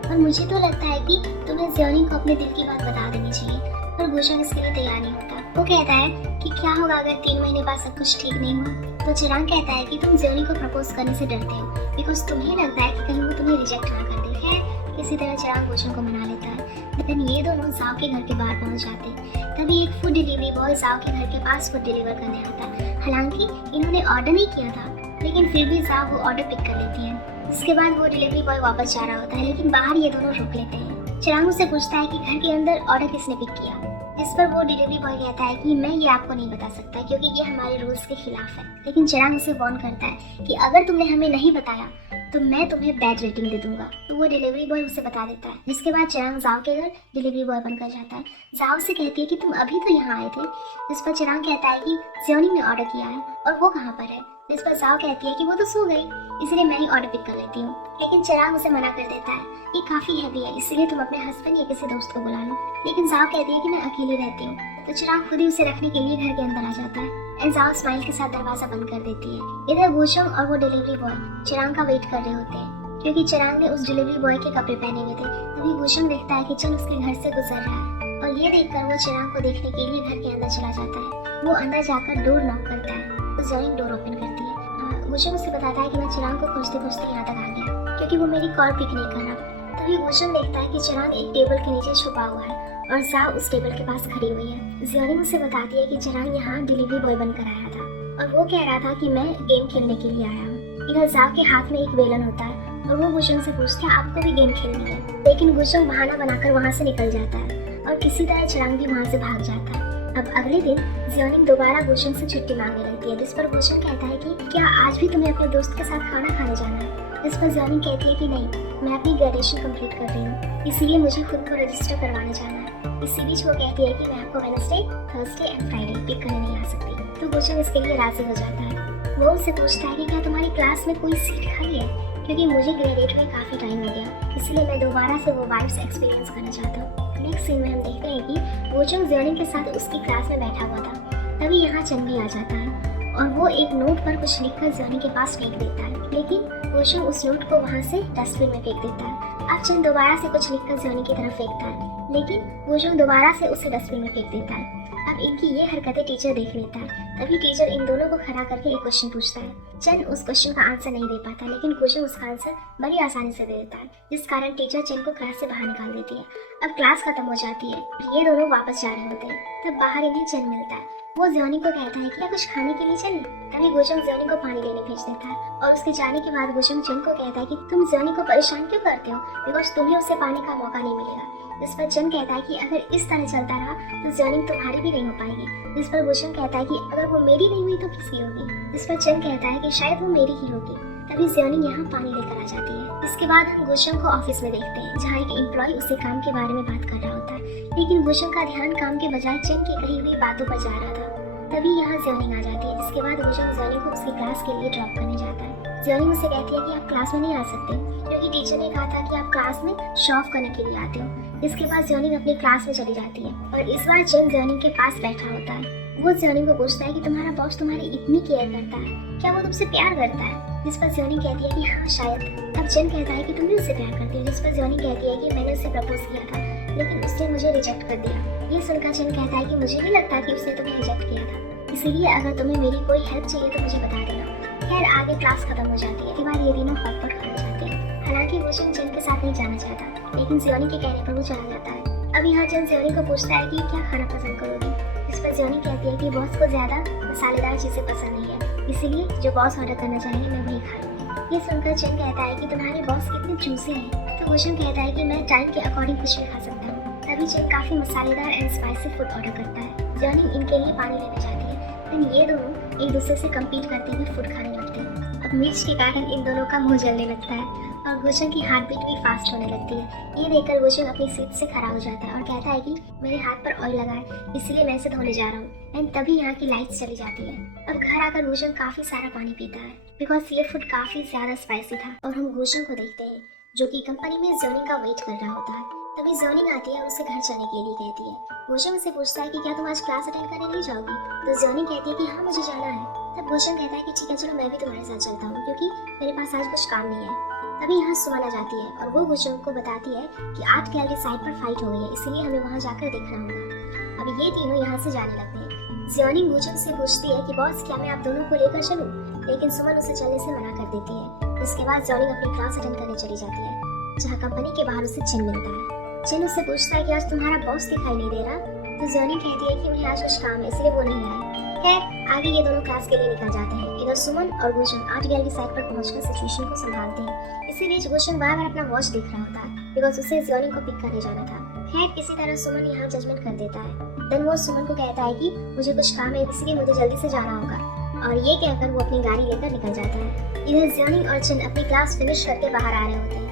और मुझे तो लगता है कि तुम्हें जर्नी को अपने दिल की बात बता देनी चाहिए। पर वुशंग इसके लिए तैयार नहीं होता। वो कहता है कि क्या होगा अगर 3 महीने बाद सब कुछ ठीक नहीं हुआ। तो चिराग कहता है कि तुम जर्नी को प्रपोज करने से डरते हो बिकॉज तुम्हें लगता है कि कहीं वो तुम्हें रिजेक्ट ना कर दे। है किसी तरह चिराग वुशंग को मना लेता है। लेकिन ये दोनों जाओ के घर के बाहर पहुंच जाते हैं। तभी एक फूड डिलीवरी बॉय जाओ के घर के पास फूड डिलीवर करने आता है। हालांकि इन्होंने ऑर्डर नहीं किया था लेकिन फिर भी जाओ वो ऑर्डर पिक कर लेती है। इसके बाद वो डिलीवरी बॉय वापस जा रहा होता है लेकिन बाहर ये दोनों रोक लेते हैं। चिराग उससे पूछता है कि घर के अंदर ऑर्डर किसने पिक किया। जिस पर वो डिलीवरी बॉय कहता है कि मैं ये आपको नहीं बता सकता क्योंकि ये हमारे रूल्स के खिलाफ है। लेकिन चिराग उसे वार्न करता है कि अगर तुमने हमें नहीं बताया तो मैं तुम्हें बैड रेटिंग दे दूंगा। तो वो डिलीवरी बॉय उसे बता देता है। जिसके बाद चिराग जाओ के घर डिलीवरी बॉय बनकर जाता है। जाओ से कहती है कि तुम अभी तो यहाँ आए थे। जिस पर चिराग कहता है कि जियोनी ने ऑर्डर किया है और वो कहाँ पर है। जिस पर जाओ कहती है कि वो तो सो गई। इसलिए मैं ही ऑर्डर पिक कर लेती हूँ। लेकिन चिराग उसे मना कर देता है, ये काफी हैवी है, इसलिए तुम अपने हस्बैंड या किसी दोस्त को बुला लो। लेकिन जाओ कहती है कि मैं अकेली रहती हूँ, तो चिराग खुद ही उसे रखने के लिए घर के अंदर आ जाता है। एंड जाओ स्माइल के साथ दरवाजा बंद कर देती है। इधर गुशंग और वो डिलीवरी बॉय चिराग का वेट कर रहे होते हैं, क्योंकि चिराग ने उस डिलीवरी बॉय के कपड़े पहने हुए थे। तभी गुशंग देखता है कि चन उसके घर से गुजर रहा है, और ये देखकर वो चिराग को देखने के लिए घर के अंदर चला जाता है। वो अंदर जाकर डोर नॉक करता है, तो जॉइंग डोर ओपन करती है। गुशंग उसे बताता है कि मैं चिराग को खोजते खोजते यहाँ तक आ गया, क्योंकि वो मेरी कॉल पिक नहीं कर रहा। तभी गुशंग देखता है कि चिराग एक टेबल के नीचे छुपा हुआ है और जा उस टेबल के पास खड़ी हुई है। जियोनिंग उसे बताती है कि चिराग यहाँ डिलीवरी बॉय बनकर आया था, और वो कह रहा था कि मैं गेम खेलने के लिए आया हूँ। इधर जाव के हाथ में एक वेलन होता है, और वो गुशंग से पूछता है आपको भी गेम खेलनी है। लेकिन गुशंग बहाना बनाकर वहाँ से निकल जाता है, और किसी तरह चिराग भी वहाँ से भाग जाता है। अब अगले दिन जियोनिंग दोबारा गुशंग से छुट्टी मांगने लगती है, जिस पर गुशंग कहता है कि क्या आज भी तुम्हें अपने दोस्त के साथ खाना खाने जाना है। इस पर जियोनिंग कहती है कि नहीं, मैं अपनी ग्रेजुएशन कंप्लीट कर रही हूँ, इसीलिए मुझे खुद को रजिस्टर करवाने जाना है। इसी बीच वो कहती है कि मैं आपको Wednesday, Thursday and Friday pick करने नहीं आ सकती। तो गुशंग इसके लिए राजी हो जाता है। वो उससे पूछता है कि क्या तुम्हारी क्लास में कोई सीट खाली है, क्योंकि मुझे ग्रेजुएट में काफ़ी टाइम हो गया, इसलिए मैं दोबारा से वो वाइब्स एक्सपीरियंस करना चाहता हूँ। नेक्स्ट सीन में हम देखते हैं कि गुशंग जियोनिंग के साथ उसकी क्लास में बैठा हुआ था। तभी यहाँ चन भी आ जाता है, और वो एक नोट पर कुछ लिखकर जियोनिंग के पास फेंक देता है, लेकिन गुशंग उस नोट को वहाँ से डस्टबिन में फेंक देता है। अब चन दोबारा से कुछ लिखकर जियोनिंग की तरफ फेंकता है, लेकिन गुशंग दोबारा से उसे डस्टबिन में फेंक देता है। अब इनकी ये हरकतें टीचर देख लेता है। तभी टीचर इन दोनों को खड़ा करके एक क्वेश्चन पूछता है। चन उस क्वेश्चन का आंसर नहीं दे पाता, लेकिन गुशंग उसका आंसर बड़ी आसानी से दे देता है, जिस कारण टीचर चन को क्लास से बाहर निकाल देती है। अब क्लास खत्म हो जाती है, ये दोनों वापस जा रहे होते हैं। तब बाहर इन्हें चन मिलता है। वो जियोनिंग को कहता है कि क्या कुछ खाने के लिए चले। तभी गुशंग जियोनिंग को पानी लेने भेज देता है, और उसके जाने के बाद गुशंग चन को कहता है कि तुम जियोनिंग को परेशान क्यों करते हो, बिकॉज तुम्हें उससे पाने का मौका नहीं मिलेगा। जिस पर चन कहता है कि अगर इस तरह चलता रहा तो जियोनिंग तुम्हारी भी नहीं हो पाएगी। जिस पर गुशंग कहता है कि अगर वो मेरी नहीं हुई तो किसकी होगी। जिस पर चन कहता है कि शायद वो मेरी ही होगी। तभी जियोनिंग यहाँ पानी लेकर आ जाती है। इसके बाद हम गुशंग को ऑफिस में देखते हैं, जहाँ एक एम्प्लॉय उससे काम के बारे में बात कर रहा होता है, लेकिन गुशंग का ध्यान काम के बजाय चन की कही हुई बातों पर जा रहा था। तभी यहाँ जियोनिंग आ जाती है, जिसके बाद गुशंग जियोनिंग को उसकी क्लास के लिए ड्रॉप करने जाता है। जियोनिंग उसे कहती है कि आप क्लास में नहीं आ सकते, क्योंकि टीचर ने कहा था कि आप क्लास में शो ऑफ करने के लिए आते हो। इसके बाद जियोनिंग अपनी क्लास में चली जाती है, और इस बार चन जियोनिंग के पास बैठा होता है। वो जियोनिंग को पूछता है कि तुम्हारा बॉस तुम्हारी इतनी केयर करता है, क्या वो तुमसे प्यार करता है। जिस पर जियोनिंग कहती है कि हाँ शायद। अब चन कहता है कि तुम भी उससे प्यार करती हो। जिस पर जियोनिंग कहती है कि मैंने उसे प्रपोज किया था, लेकिन उसने मुझे रिजेक्ट कर दिया। ये सुनकर चन कहता है कि मुझे भी लगता कि उसने तुम्हें रिजेक्ट किया था, इसीलिए अगर तुम्हें मेरी कोई हेल्प चाहिए तो मुझे बता देना। खैर आगे क्लास खत्म हो जाती है। इसके बाद ये तीनों हॉटपॉट खाने जाते हैं। हालांकि गुशंग चन के साथ नहीं जाना चाहता, लेकिन जियोनिंग के कहने पर वो चला जाता है। अब यहाँ चन जियोनिंग को पूछता है कि क्या खाना पसंद करोगी। इस पर जियोनिंग कहती है कि बॉस को ज्यादा मसालेदार चीजें पसंद नहीं है, इसीलिए जो बॉस ऑर्डर करना चाहेंगे मैं वही खा लूंगी। ये सुनकर चन कहता है कि तुम्हारे बॉस कितने चूसे हैं। तो गुशंग कहता है कि मैं टाइम के अकॉर्डिंग कुछ भी खा सकता हूँ। तभी चन काफी मसालेदार एंड स्पाइसी फूड ऑर्डर करता है। जियोनिंग इनके लिए पानी लेने जाती है, लेकिन ये दोनों एक दूसरे से कम्पीट करते हुए फूड खाने लगते हैं। अब मिर्च के कारण इन दोनों का मुंह जलने लगता है, और गुशंग की हार्ट बीट भी फास्ट होने लगती है। ये देखकर गुशंग अपनी सीट से खड़ा हो जाता है और कहता है कि मेरे हाथ पर ऑयल लगा है, इसलिए मैं इसे धोने जा रहा हूँ। एंड तभी यहाँ की लाइट्स चली जाती है। अब घर आकर गुशंग काफी सारा पानी पीता है, बिकॉज ये फूड काफी ज्यादा स्पाइसी था। और हम गुशंग को देखते हैं, जो कि कंपनी में जियोनिंग का वेट कर रहा होता है। तभी जियोनिंग आती है और उसे घर चलने के लिए कहती है। गुशंग उसे पूछता है कि क्या तुम आज क्लास अटेंड करने नहीं जाओगी। तो जियोनिंग कहती है कि हाँ मुझे जाना है। तब गुशंग कहता है कि ठीक है चलो मैं भी तुम्हारे साथ चलता हूँ, क्योंकि मेरे पास आज कुछ काम नहीं है। तभी यहाँ सुमन आ जाती है, और वो गुशंग को बताती है कि आर्ट गैलरी साइड पर फाइट हो गई है, इसलिए हमें वहाँ जाकर देखना होगा। अब ये तीनों यहाँ से जाने लगते हैं। जियोनिंग गुशंग से पूछती है कि बॉस क्या मैं आप दोनों को लेकर चलूं, लेकिन सुमन उसे चलने से मना कर देती है। इसके बाद जियोनिंग अपनी क्लास अटेंड करने चली जाती है, जहाँ कंपनी के बाहर उसे चिन मिलता है। चिन उससे पूछता है कि आज तुम्हारा बॉस दिखाई नहीं दे रहा। तो जियोनिंग कहती है कि उन्हें आज कुछ काम है, इसलिए वो नहीं आए। खैर आगे ये दोनों क्लास के लिए निकल जाते हैं। इधर सुमन और गुशंग आर्ट गैलरी साइड पर पहुंचकर सिचुएशन को संभालते हैं। इसी बीच गुशंग बार बार अपना वॉच देख रहा होता है, बिकॉज उसे जियोनिंग को पिक करने जाना था। खैर किसी तरह सुमन यहाँ जजमेंट कर देता है। देन वो सुमन को कहता है कि मुझे कुछ काम है, इसलिए मुझे जल्दी से जाना होगा, और ये कहकर वो अपनी गाड़ी लेकर निकल जाता है। इधर जियोनिंग और चिन अपनी क्लास फिनिश करके बाहर आ रहे होते हैं।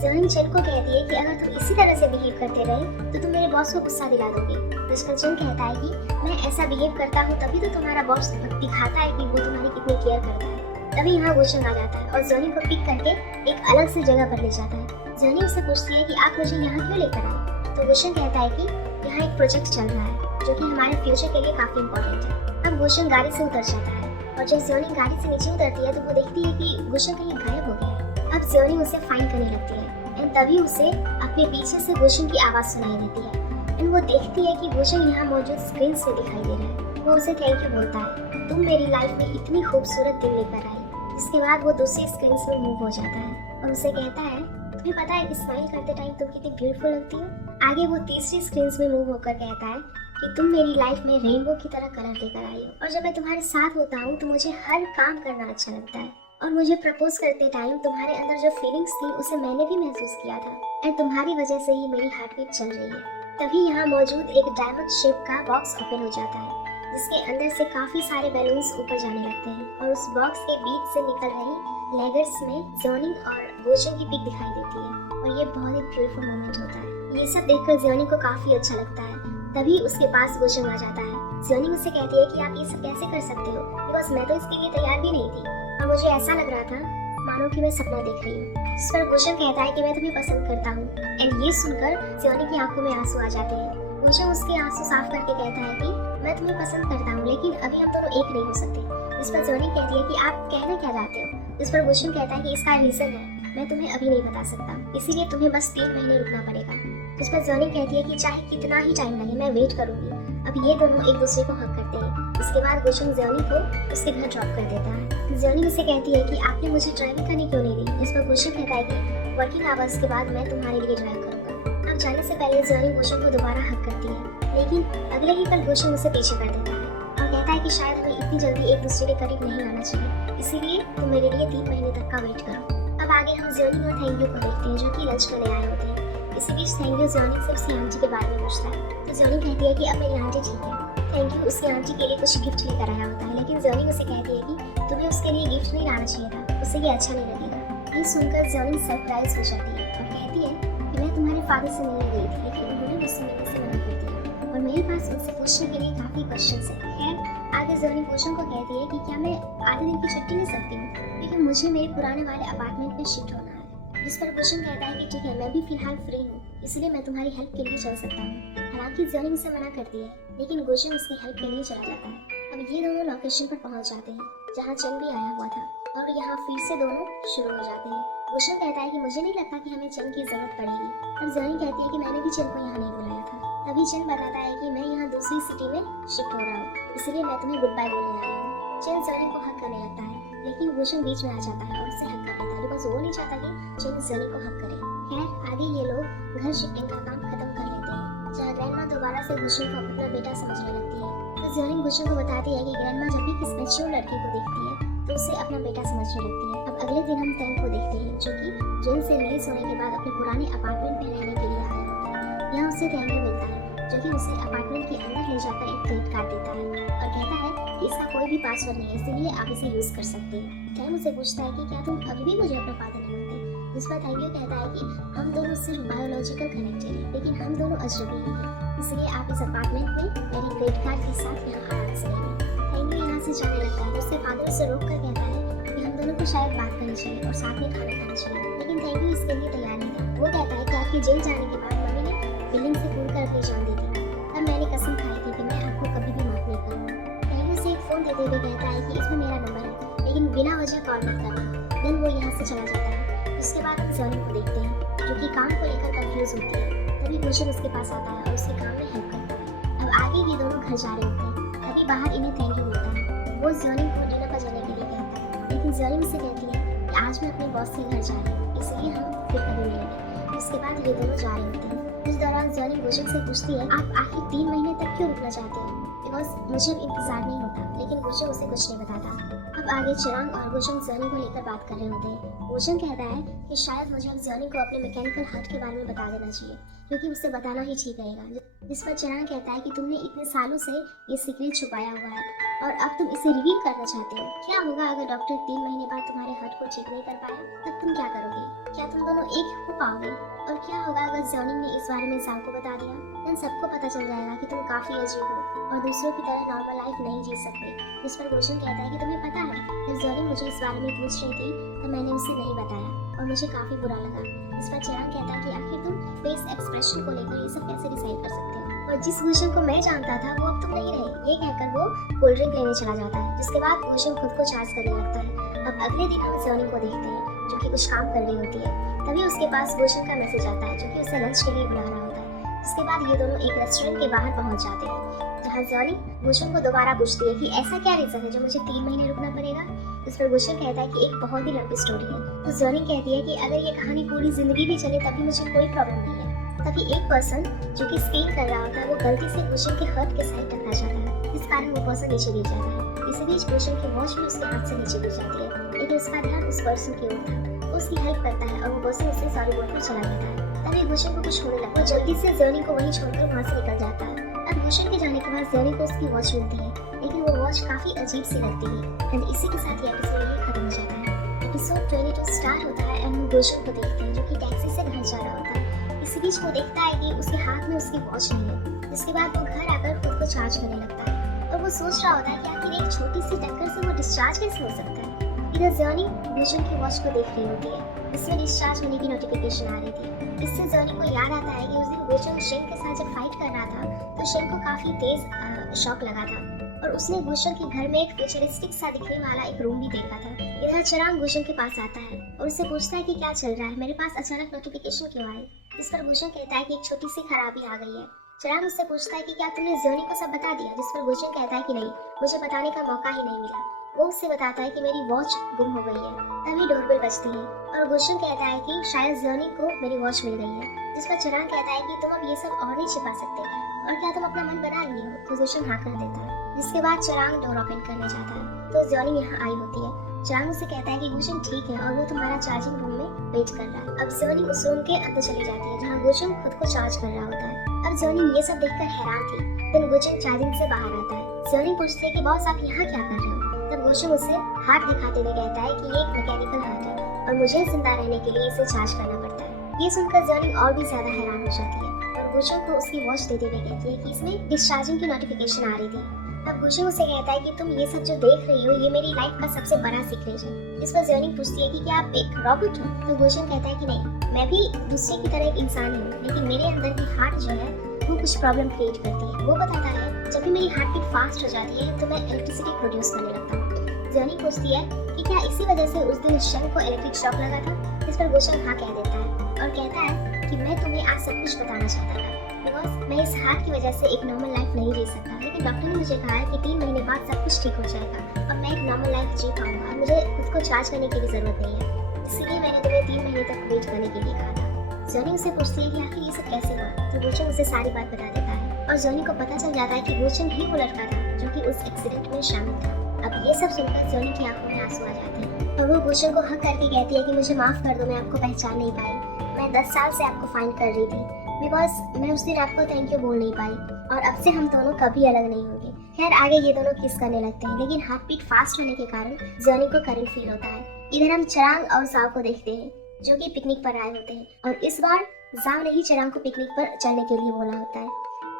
जियोनिंग चिन को कहती है कि अगर तुम इसी तरह से बिहेव करते रहे तो तुम मेरे बॉस को गुस्सा दिला दोगे। जिस पर चिन कहता है कि मैं ऐसा बिहेव करता हूँ तभी तो तुम्हारा बॉस दिखाता है कि वो तुम्हारी कितनी केयर करता है। तभी यहाँ गुशंग आ जाता है और जोनी को पिक करके एक अलग सी जगह पर ले जाता है। जोनी उससे पूछती है कि आप मुझे यहाँ क्यों लेकर आए? तो गुशंग कहता है कि यहाँ एक प्रोजेक्ट चल रहा है जो कि हमारे फ्यूचर के लिए काफी इम्पोर्टेंट है। अब गुशंग गाड़ी से उतर जाता है और जब जोनी गाड़ी से नीचे उतरती है तो वो देखती है कि गुशंग कहीं गायब हो गया है। अब जोनी उसे फाइंड करने लगती है एंड तभी उसे अपने पीछे से गुशंग की आवाज सुनाई देती है एंड वो देखती है कि गुशंग यहाँ मौजूद स्क्रीन में दिखाई दे रहा है। वो उसे थैंक यू बोलता है, तुम मेरी लाइफ में इतनी खूबसूरत दिन लेकर आई। इसके बाद वो दूसरी स्क्रीन में मूव हो जाता है और उसे कहता है, तुम्हें पता है कि स्माइल करते टाइम तुम कितनी ब्यूटीफुल लगती हो। आगे वो तीसरी स्क्रीन में मूव होकर कहता है कि तुम मेरी लाइफ में रेनबो की तरह कलर लेकर आई हो और जब मैं तुम्हारे साथ होता हूँ तो मुझे हर काम करना अच्छा लगता है और मुझे प्रपोज करते टाइम तुम्हारे अंदर जो फीलिंग्स थी उसे मैंने भी महसूस किया था और तुम्हारी वजह से ही मेरी हार्ट बीट चल रही है। तभी यहाँ मौजूद एक डायमंड शेप का बॉक्स ओपन हो जाता है जिसके अंदर से काफी सारे बैलून्स ऊपर जाने लगते हैं और उस बॉक्स के बीच से निकल रही लेगर्स में जोनी और गुशंग की पिक दिखाई देती है और ये बहुत ही ब्यूटीफुल मोमेंट होता है। ये सब देखकर जोनी को काफी अच्छा लगता है। तभी उसके पास गुशंग आ जाता है। जोनी मुझसे कहती है कि आप ये सब कैसे कर सकते हो, बिकॉज मैं तो इसके लिए तैयार भी नहीं थी और मुझे ऐसा लग रहा था मानो कि मैं सपना देख रही हूँ। जिस पर गुशंग कहता है कि मैं तुम्हें पसंद करता हूँ एंड ये सुनकर जोनी की आंखों में आंसू आ जाते हैं। गुशंग उसके आंसू साफ करके कहता है कि मैं तुम्हें पसंद करता हूँ लेकिन अभी हम दोनों एक नहीं हो सकते। इस पर जोनी कहती है कि आप कहना क्या चाहते हो। इस पर गुशंग कहता है कि इसका रीजन है मैं तुम्हें अभी नहीं बता सकता, इसीलिए तुम्हें बस 3 महीने रुकना पड़ेगा। जिस पर जोनी कहती है कि चाहे कितना ही टाइम लगे मैं वेट करूंगी। अब ये दोनों एक दूसरे को हक करते हैं। इसके बाद गुशंग जोनी को उसके घर ड्रॉप कर देता है। जोनी उसे कहती है कि आपने मुझे ड्राइविंग करने क्यों नहीं दी। इस पर गुशंग कहता है कि वर्किंग आवर्स के बाद मैं तुम्हारे लिए ड्राइव करूंगा। अब जाने से पहले जोनी गुशंग को दोबारा हक करती है लेकिन अगले ही पल गुशंग उसे पीछे कर देता है और कहता है कि शायद हमें इतनी जल्दी एक दूसरे के करीब नहीं आना चाहिए, इसीलिए तुम मेरे लिए 3 महीने तक का वेट करो। अब आगे हम जोनी और थैंक यू को देखते हैं जो कि लंच करने आए होते हैं। इसी बीच थैंक यू जोनी से उसकी आंटी के बारे में पूछता है तो जोनी कहती है कि अब मेरी आंटी ठीक है। थैंक यू उसकी आंटी के लिए कुछ गिफ्ट लेकर आया होता है लेकिन जोनी उसे कहती है कि तुम्हें उसके लिए गिफ्ट नहीं लाना चाहिए था, उससे ये अच्छा नहीं लगेगा। ये सुनकर जोनी सरप्राइज हो जाती है और कहती है कि मैं तुम्हारे फादर से मिलने गई थी लेकिन उन्होंने मुझसे मिलने से मना कर दिया और मेरे पास उनसे पूछने के लिए काफी क्वेश्चंस हैं। खैर आगे जोनी गुशंग को कहती है कि क्या मैं आधे दिन की छुट्टी ले सकती हूँ क्योंकि मुझे मेरे पुराने वाले अपार्टमेंट में शिफ्ट होना है। जिस पर गुशंग कहता है कि ठीक है, मैं भी फिलहाल फ्री हूँ इसलिए मैं तुम्हारी हेल्प के लिए चल सकता हूँ। हालांकि जोनी उसे मना करती है लेकिन गुशंग उसकी हेल्प के लिए चला जाता है। अब ये दोनों लोकेशन पर पहुंच जाते हैं जहाँ चन भी आया हुआ था और यहाँ फिर से दोनों शुरू हो जाते हैं। गुशंग कहता है कि मुझे नहीं लगता कि हमें चन की जरूरत पड़ेगी। अब जोनी कहती है कि मैंने भी चन को यहाँ नहीं बुलाया था। तभी चन बताता है कि मैं यहाँ दूसरी सिटी में शिफ्ट हो रहा हूँ इसलिए मैं तुम्हें गुड बाय बोलने आया हूँ। चन जोनी को हक करने लगता है लेकिन गुशंग बीच में आ जाता है और उससे हक कर लेता है बिकॉज वो नहीं चाहता कि चन जोनी को हक करे। खैर आगे ये लोग घर शिफ्टिंग का काम खत्म कर लेते हैं जहाँ ग्रैंडमा दोबारा से गुशंग को अपना बेटा समझने लगती है। तो जोनी गुशंग को बताती है कि ग्रैंडमा जब भी किसी मैच्योर लड़की को देखती है तो उसे अपना बेटा समझने लगती है। अब अगले दिन हम टैंक को देखते हैं जो कि जेल से रिलीज होने के बाद अपने पुराने अपार्टमेंट में रहने के लिए आया होता है। यहाँ उसे टैंक मिलता है जो कि उसे अपार्टमेंट के अंदर ले जाकर एक क्रेडिट कार्ड देता है और कहता है कि इसका कोई भी पासवर्ड नहीं है इसीलिए आप इसे यूज कर सकते हैं। टैंक उसे पूछता है कि क्या तुम अभी भी मुझे अपना फादर नहीं मानते। जिस पर थैंक यू कहता है कि हम दोनों सिर्फ बायोलॉजिकल कनेक्टेड हैं लेकिन हम दोनों अजनबी हैं इसलिए आप इस अपार्टमेंट में मेरी क्रेडिट कार्ड के साथ यहाँ आ सकेंगे। थैंक यू यहाँ से जाने लगता है। उसके फादर उसे रोक कर कहता है कि हम दोनों को शायद बात करनी चाहिए और साथ में खाना खाना चाहिए लेकिन थैंक यू इसके लिए तैयार नहीं था। वो कहता है कि आपके जेल जाने के बाद मम्मी ने बिल्डिंग से कूद कर अपनी जान दी थी, तब मैंने कसम खाई थी कि मैं आपको कभी भी माफ नहीं करूँगा। थैंक यू से एक फोन देते हुए कहता है कि इसमें मेरा नंबर है लेकिन बिना वजह कॉल मत करना। देन वो यहाँ से चला जाता है। उसके बाद हम जोनी को देखते हैं जो कि काम को लेकर कंफ्यूज होती है। तभी गुशंग उसके पास आता है और उसके काम में हेल्प करता है। अब आगे ये दोनों घर जा रहे होते हैं तभी बाहर इन्हें थैंक यू मिलता है। वो जोनी को डिनर पर जाने के लिए कहता है लेकिन जोनी मुझसे कहती है कि आज मैं अपने बॉस के घर जा रही हूँ इसलिए हम फिर कभी मिलेंगे। उसके बाद ये दोनों जा रहे होते हैं। इस दौरान जोनी गुशंग से पूछती है आप आखिर 3 महीने तक क्यों रुकना चाहते हो बिकॉज मुझे अब इंतजार नहीं होता लेकिन गुशंग उसे कुछ नहीं बताता। अब आगे चिरांग और गुशंग जोनी को लेकर बात कर रहे होते हैं। गुशंग कहता है कि शायद मुझे अब जोनी को अपने मैकेनिकल हट के बारे में बता देना चाहिए क्योंकि उसे बताना ही ठीक रहेगा। जिस पर चिरांग कहता है कि तुमने इतने सालों से ये सीक्रेट छुपाया हुआ है और अब तुम इसे रिवील करना चाहते हो। क्या होगा अगर डॉक्टर 3 महीने बाद तुम्हारे हर्ट को ठीक नहीं कर पाया, तब तुम क्या करोगे? क्या तुम दोनों एक हो पाओगे? और क्या होगा अगर जोनी ने इस बारे में जाल को बता दिया? then सबको पता चल जाएगा कि तुम काफी अजीब हो और दूसरों की तरह नॉर्मल लाइफ नहीं जी सकते। जिस पर गुलशन कहता है कि तुम्हें पता है, जब जोनी मुझे इस बारे में पूछ रही थी तो मैंने उसे नहीं बताया और मुझे काफ़ी बुरा लगा। इस पर चिराग कहता है कि आखिर तुम फेस एक्सप्रेशन को लेकर ये सब कैसे डिसाइड कर सकते हो, और जिस गुलशन को मैं जानता था वो अब तुम नहीं रहे। ये कहकर वो कोल्ड ड्रिंक लेने चला जाता है, जिसके बाद गुलशन खुद को चार्ज करने लगता है। अब अगले दिन हम जोनी को देखते हैं जो कि कुछ काम कर रही होती है। तभी उसके पास गुलशन का मैसेज आता है जो कि उसे लंच के लिए बुला रहा होता है। जिसके बाद ये दोनों एक रेस्टोरेंट के बाहर पहुंच जाते हैं, जहां जोनी गुलशन को दोबारा पूछती है कि ऐसा क्या रीजन है जो मुझे 3 महीने रुकना पड़ेगा। इस पर गुलशन कहता है कि एक बहुत ही लंबी स्टोरी है। तो जोनी कहती है कि अगर ये कहानी पूरी जिंदगी भी चले तभी मुझे कोई प्रॉब्लम नहीं है। तभी एक पर्सन जो कि स्कीइंग कर रहा होता है वो गलती से गुलशन के हाथ के साइड टकरा जाता है, जिस कारण वो पर्सन नीचे गिर जाता है। इसी बीच गुलशन की वॉच भी उसके हाथ से नीचे गिर जाती है, लेकिन उसका ध्यान उस पर्सन की ओर था। वो उसकी हेल्प करता है और वो पर्सन उसे सॉरी बोलकर चला जाता है। तभी गुलशन को कुछ होने लगता है, वो जल्दी से जोनी को वहीं छोड़कर वहाँ से निकल जाता है। अब गुलशन के जाने के बाद जोनी को उसकी वॉच मिलती है, लेकिन वो वॉच काफी अजीब सी लगती है। एंड इसी के साथ ये एपिसोड यहीं खत्म हो जाता है। एपिसोड 22 स्टार्ट होता है एंड हम गुलशन को देखते हैं जो कि टैक्सी से घर जा रहा होता है। इसी बीच वो देखता है कि उसके हाथ में उसकी वॉच नहीं है, जिसके बाद वो घर आकर खुद को चार्ज करने लगता है और वो सोच रहा होता है कि आखिर एक छोटी सी टक्कर से वो डिस्चार्ज कैसे हो सकता है। इधर जोनी गुलशन की वॉच को देख रही होती है, जिसमें डिस्चार्ज होने की नोटिफिकेशन आ रही थी। इससे जोनी को याद आता है कि उस दिन गुलशन शेन के साथ जब फाइट कर रहा था तो शेन को काफी तेज शॉक लगा था और उसने गुलशन के घर में एक फ्यूचरिस्टिक सा दिखने वाला एक रूम भी देखा था। इधर चिराग गुलशन के पास आता है और उससे पूछता है कि क्या चल रहा है, मेरे पास अचानक नोटिफिकेशन क्यों आई। इस पर गुलशन कहता है कि एक छोटी सी खराबी आ गई है। चिराग उससे पूछता है कि क्या तुमने जोनी को सब बता दिया, जिस पर गुलशन कहता है कि नहीं, मुझे बताने का मौका ही नहीं मिला। वो उससे बताता है कि मेरी वॉच गुम हो गई है। तभी डोरबेल बजती है और गुलशन कहता है कि शायद जोनी को मेरी वॉच मिल गई है, जिस पर चिराग कहता है कि तुम अब ये सब और नहीं छिपा सकते और क्या तुम अपना मन बना लिए हो। तो गुलशन हाँ कर देता है, जिसके बाद चिराग डोर ओपन करने जाता है तो जोनी यहाँ आई होती है। चिराग उसे कहता है कि गुलशन ठीक है और वो तुम्हारा चार्जिंग रूम में वेट कर रहा है। अब जोनी उस रूम के अंदर चली जाती है जहाँ गुलशन खुद को चार्ज कर रहा होता है। अब जोनी ये सब देखकर हैरान थी। फिर गुलशन चार्जिंग से बाहर आता है। जोनी पूछती है कि बॉस आप यहाँ क्या कर रहे हो। तब गुलशन उसे हाथ दिखाते हुए कहता है कि ये एक मैकेनिकल हार्ट है और मुझे जिंदा रहने के लिए इसे चार्ज करना पड़ता है। ये सुनकर जोनी और भी ज्यादा हैरान हो जाती है और गुलशन को उसकी वॉच देते हुए कहती है कि इसमें डिस्चार्जिंग की नोटिफिकेशन आ रही थी। तब गुलशन उसे कहता है कि तुम ये सब जो देख रही हो ये मेरी लाइफ का सबसे बड़ा सीक्रेट है। इस पर जोनी पूछती है कि क्या आप एक रॉबोट हो। तो गुलशन कहता है कि नहीं, मैं भी दूसरे की तरह एक इंसान हूँ, लेकिन मेरे अंदर की हार्ट जो है वो कुछ प्रॉब्लम क्रिएट करती है। वो बताता है जब भी मेरी हार्ट बीट फास्ट हो जाती है तो मैं इलेक्ट्रिसिटी प्रोड्यूस करने लगता हूँ। जोनी पूछती है कि क्या इसी वजह से उस दिन शेन को इलेक्ट्रिक शॉक लगा था। इस पर गुलशन हाँ कह देता है और कहता है कि मैं तुम्हें आज सब कुछ बताना चाहता था, बिकॉज मैं इस हार्ट की वजह से एक नॉर्मल लाइफ नहीं जी सकता, लेकिन डॉक्टर ने मुझे कहा है कि 3 महीने बाद सब कुछ ठीक हो जाएगा और मैं एक नॉर्मल लाइफ जी पाऊंगा और मुझे खुद को चार्ज करने की भी जरूरत नहीं है, इसीलिए मैंने तुम्हें 3 महीने तक वेट करने के लिए कहा था। जोनी उसे पूछती है कि आखिर ये सब कैसे हुआ। तो गुलशन उसे सारी बात बता देता है और जोनी को पता चल जाता है कि गुलशन ही वो लड़का था जो कि उस एक्सीडेंट में शामिल था। अब ये सब सुनकर जोनी की आंखों में आंसू आ जाते हैं और वो गुलशन को हक करके कहती है कि मुझे माफ कर दो, मैं आपको पहचान नहीं पाई, मैं 10 साल से आपको फाइंड कर रही थी, बिकॉज मैं उस दिन आपको थैंक यू बोल नहीं पाई और अब से हम दोनों कभी अलग नहीं होंगे। खैर आगे ये दोनों किस करने लगते हैं, लेकिन हार्ट बीट फास्ट होने के कारण जोनी को करंट फील होता है। इधर हम चिराग और जाओ को देखते हैं जो कि पिकनिक पर आए होते हैं और इस बार जाओ ने ही चिराग को पिकनिक पर चलने के लिए बोला होता है।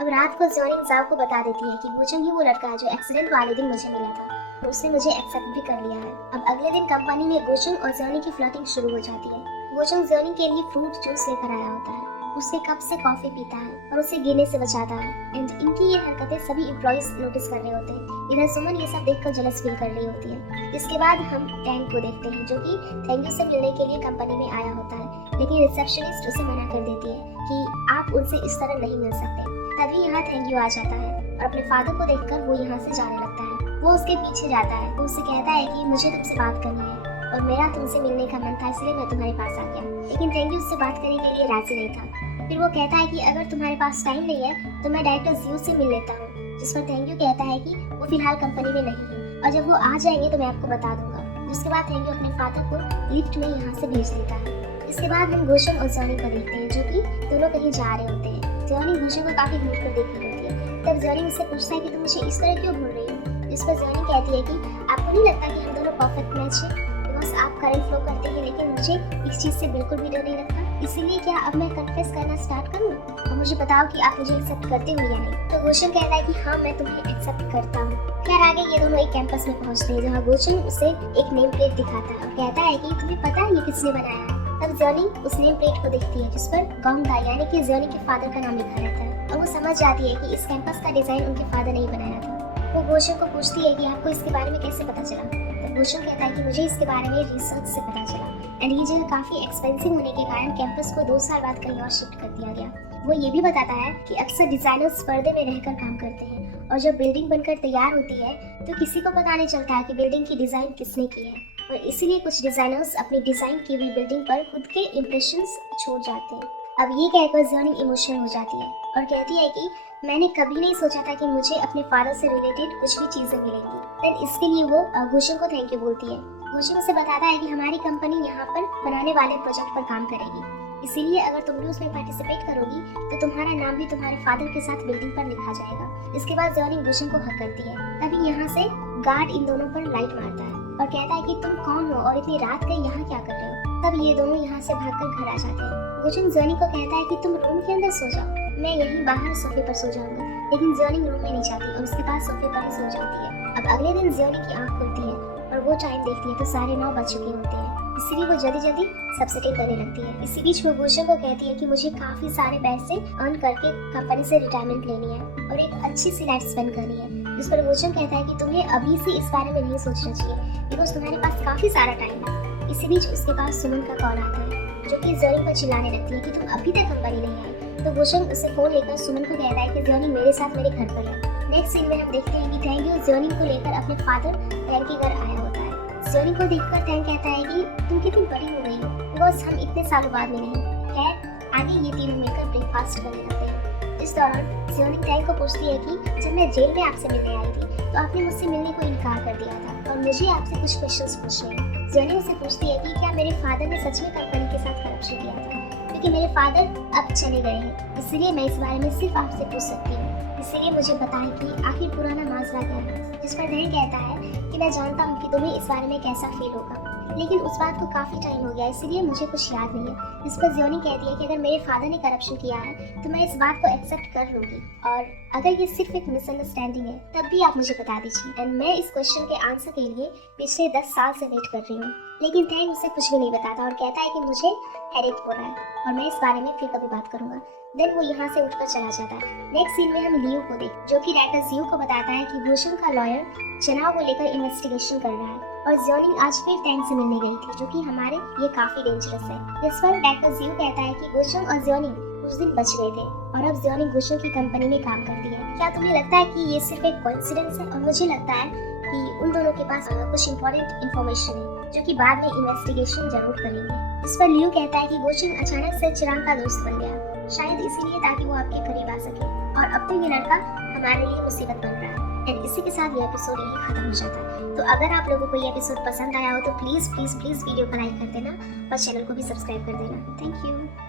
अब रात को जोनी जाओ को बता देती है कि गुलशन ही वो लड़का है जो एक्सीडेंट वाले दिन मुझे मिला था, उसने मुझे एक्सेप्ट भी कर लिया है। अब अगले दिन कंपनी में गुलशन और जोनी की फ्लर्टिंग शुरू हो जाती है। गुलशन जोनी के लिए फ्रूट जूस लेकर आया होता है, उसके कप से कॉफी पीता है और उसे गिरने से बचाता है। एंड इनकी ये हरकतें सभी एम्प्लॉइज नोटिस कर रहे होते हैं। इधर सुमन ये सब देखकर जेलस फील कर रही होती है। इसके बाद हम टैंक को देखते हैं जो कि थैंक यू से मिलने के लिए कंपनी में आया होता है, लेकिन रिसेप्शनिस्ट उसे मना कर देती है कि आप उनसे इस तरह नहीं मिल सकते। तभी यहाँ थैंक यू आ जाता है और अपने फादर को देखकर वो यहाँ से जाने लगता है। वो उसके पीछे जाता है, वो उससे कहता है कि मुझे तुमसे बात करनी है और मेरा तुमसे मिलने का मन था, इसलिए मैं तुम्हारे पास आ गया, लेकिन थैंक यू उससे बात करने के लिए राजी नहीं था। फिर वो कहता है कि अगर तुम्हारे पास टाइम नहीं है तो मैं डायरेक्टर जियो से मिल लेता हूँ, जिस पर थैंक यू कहता है कि वो फिलहाल कंपनी में नहीं है और जब वो आ जाएंगे तो मैं आपको बता दूंगा। जिसके बाद थैंक यू अपने फादर को लिफ्ट में यहाँ से भेज देता है। इसके बाद हम गुलशन और जोनी को देखते हैं जो कि दोनों कहीं जा रहे होते हैं। जोनी गुलशन को काफी घूर कर देख रही होती है। तब जोनी मुझसे पूछता है कि तुम मुझे इस तरह क्यों घूर रही हो। जिस पर जोनी कहती है कि आपको नहीं लगता कि हम दोनों परफेक्ट मैच है, बस आप करंट फ्लो करते हैं, लेकिन मुझे इस चीज से बिल्कुल भी डर नहीं लगता। इसीलिए क्या अब मैं कन्फेस करना स्टार्ट करूँ और मुझे बताओ कि आप मुझे एक्सेप्ट करते हो या नहीं। तो गुलशन कहता है कि हाँ मैं तुम्हें एक्सेप्ट करता हूँ। खैर आगे ये दोनों एक कैंपस में पहुंचते हैं जहाँ गुलशन उसे एक नेम प्लेट दिखाता है और कहता है कि तुम्हें पता है ये किसने बनाया है। तब जॉनी उस नेम प्लेट को देखती है जिस पर गॉन्ग दाई यानी कि जॉनी के फादर का नाम लिखा रहता है और वो समझ जाती है कि इस कैंपस का डिजाइन उनके फादर ने ही बनाया था। वो गुलशन को पूछती है कि आपको इसके बारे में कैसे पता चला। तो गुलशन कहता है कि मुझे इसके बारे में रिसर्च से पता चला एंड ये जगह काफी एक्सपेंसिव होने के कारण कैंपस को 2 साल बाद कहीं और शिफ्ट कर दिया गया। वो ये भी बताता है कि अक्सर डिजाइनर्स पर्दे में रहकर काम करते हैं और जब बिल्डिंग बनकर तैयार होती है तो किसी को पता नहीं चलता है कि बिल्डिंग की डिजाइन किसने की है और इसीलिए कुछ डिजाइनर्स अपनी डिजाइन की हुई बिल्डिंग पर खुद के इम्प्रेशंस छोड़ जाते हैं। अब ये कहकर जर्नी इमोशनल हो जाती है और कहती है कि मैंने कभी नहीं सोचा था कि मुझे अपने फादर से रिलेटेड कुछ भी चीजें मिलेंगी। देन इसके लिए वो गुलशन को थैंक यू बोलती है। गुलशन उसे बताता है कि हमारी कंपनी यहाँ पर बनाने वाले प्रोजेक्ट पर काम करेगी, इसीलिए अगर तुम भी उसमें पार्टिसिपेट करोगी तो तुम्हारा नाम भी तुम्हारे फादर के साथ बिल्डिंग पर लिखा जाएगा। इसके बाद जॉनी गुलशन को हक करती है। तभी यहाँ से गार्ड इन दोनों पर लाइट मारता है और कहता है कि तुम कौन हो और इतनी रात के यहाँ क्या कर रहे हो। तब ये दोनों यहाँ से भागकर घर आ जाते हैं। गुलशन जॉनी को कहता है कि तुम रूम के अंदर सो जाओ, मैं यहीं बाहर सोफे पर सो जाऊंगा। लेकिन जॉनी रूम में नहीं जाती और उसके पास सोफे पर ही सो जाती है। अब अगले दिन जॉनी की आंख खुलती है और वो टाइम देखती है तो 9:30 बज चुके होते हैं, इसीलिए वो जल्दी जल्दी सब सेटिंग करने लगती है। इसी बीच वो गुलशन को कहती है कि मुझे काफी सारे पैसे अर्न करके कंपनी से रिटायरमेंट लेनी है और एक अच्छी सी लाइफ स्पेंड करनी है। जिस पर गुलशन कहता है कि तुम्हें अभी से इस बारे में नहीं सोचना चाहिए बिकॉज तुम्हारे पास काफी सारा टाइम है। इसी बीच उसके पास सुमन का कॉल आता है जो कि जॉनी पर चिल्लाने लगती है कि तुम अभी तक कंपनी नहीं आई। तो गुलशन उसे फोन लेकर सुमन को कहता है कि जॉनी मेरे साथ मेरे घर पर है। नेक्स्ट सीन में हम देखते हैं कि थैंक यू जॉनी को लेकर अपने फादर टैंक के घर आया होता है। जॉनी को देखकर थैंक कहता है कि तुम कितनी बड़ी हो गई हो बिकॉज हम इतने सालों बाद मिले हैं। खैर आगे ये तीनों मिलकर ब्रेकफास्ट करने लगते हैं। इस दौरान जॉनी थैंक को पूछती है कि जब मैं जेल में आपसे मिलने आई थी तो आपने मुझसे मिलने को इनकार कर दिया था और मुझे आपसे कुछ क्वेश्चंस पूछने हैं। जॉनी उसे पूछती है कि क्या मेरे फादर ने सच में कंपनी के साथ करप्शन किया था, क्योंकि मेरे फादर अब चले गए हैं इसलिए मैं इस बारे में सिर्फ आपसे पूछ सकती हूँ, इसलिए मुझे बताएं कि आखिर पुराना माजरा क्या है। जिस पर धैन कहता है कि मैं जानता हूँ कि तुम्हें इस बारे में कैसा फील होगा लेकिन उस बात को काफी टाइम हो गया इसलिए मुझे कुछ याद नहीं है। इस पर जॉनी कहती है कि अगर मेरे फादर ने करप्शन किया है तो मैं इस बात को एक्सेप्ट कर लूंगी और अगर ये सिर्फ एक मिसअंडरस्टैंडिंग है तब भी आप मुझे बता दीजिए। एंड मैं इस क्वेश्चन के आंसर के लिए पिछले 10 साल से वेट कर रही हूँ। लेकिन थैंक उसे कुछ भी नहीं बताता और कहता है कि मुझे हेडेक हो रहा है और मैं इस बारे में फिर कभी बात करूंगा। देन वो यहाँ से उठकर चला जाता है। नेक्स्ट सीन में हम लियो को देख जो कि राइटर जियो को बताता है कि गुलशन का लॉयर चुनाव को लेकर इन्वेस्टिगेशन कर रहा है और जॉनी आज फिर टैंक से मिलने गई थी जो कि हमारे लिए काफी डेंजरस है। इस पर राइटर जियो कहता है कि गुलशन और जॉनी उस दिन बच गए थे और अब जॉनी गुलशन की कंपनी में काम करती है। क्या तुम्हें लगता है कि ये सिर्फ एक कोइंसिडेंस है? और मुझे लगता है कि उन दोनों के पास कुछ इंपॉर्टेंट इन्फॉर्मेशन है जो कि बाद में इन्वेस्टिगेशन जरूर करेंगे। इस पर लियो कहता है कि गुलशन अचानक से चिराग का दोस्त बन गया, शायद इसीलिए ताकि वो आपके करीब आ सके और अब तो ये लड़का हमारे लिए मुसीबत बन रहा है। एंड इसी के साथ ये एपिसोड यही खत्म हो जाता है। तो अगर आप लोगों को ये एपिसोड पसंद आया हो तो प्लीज वीडियो को लाइक कर देना और चैनल को भी सब्सक्राइब कर देना। Thank you.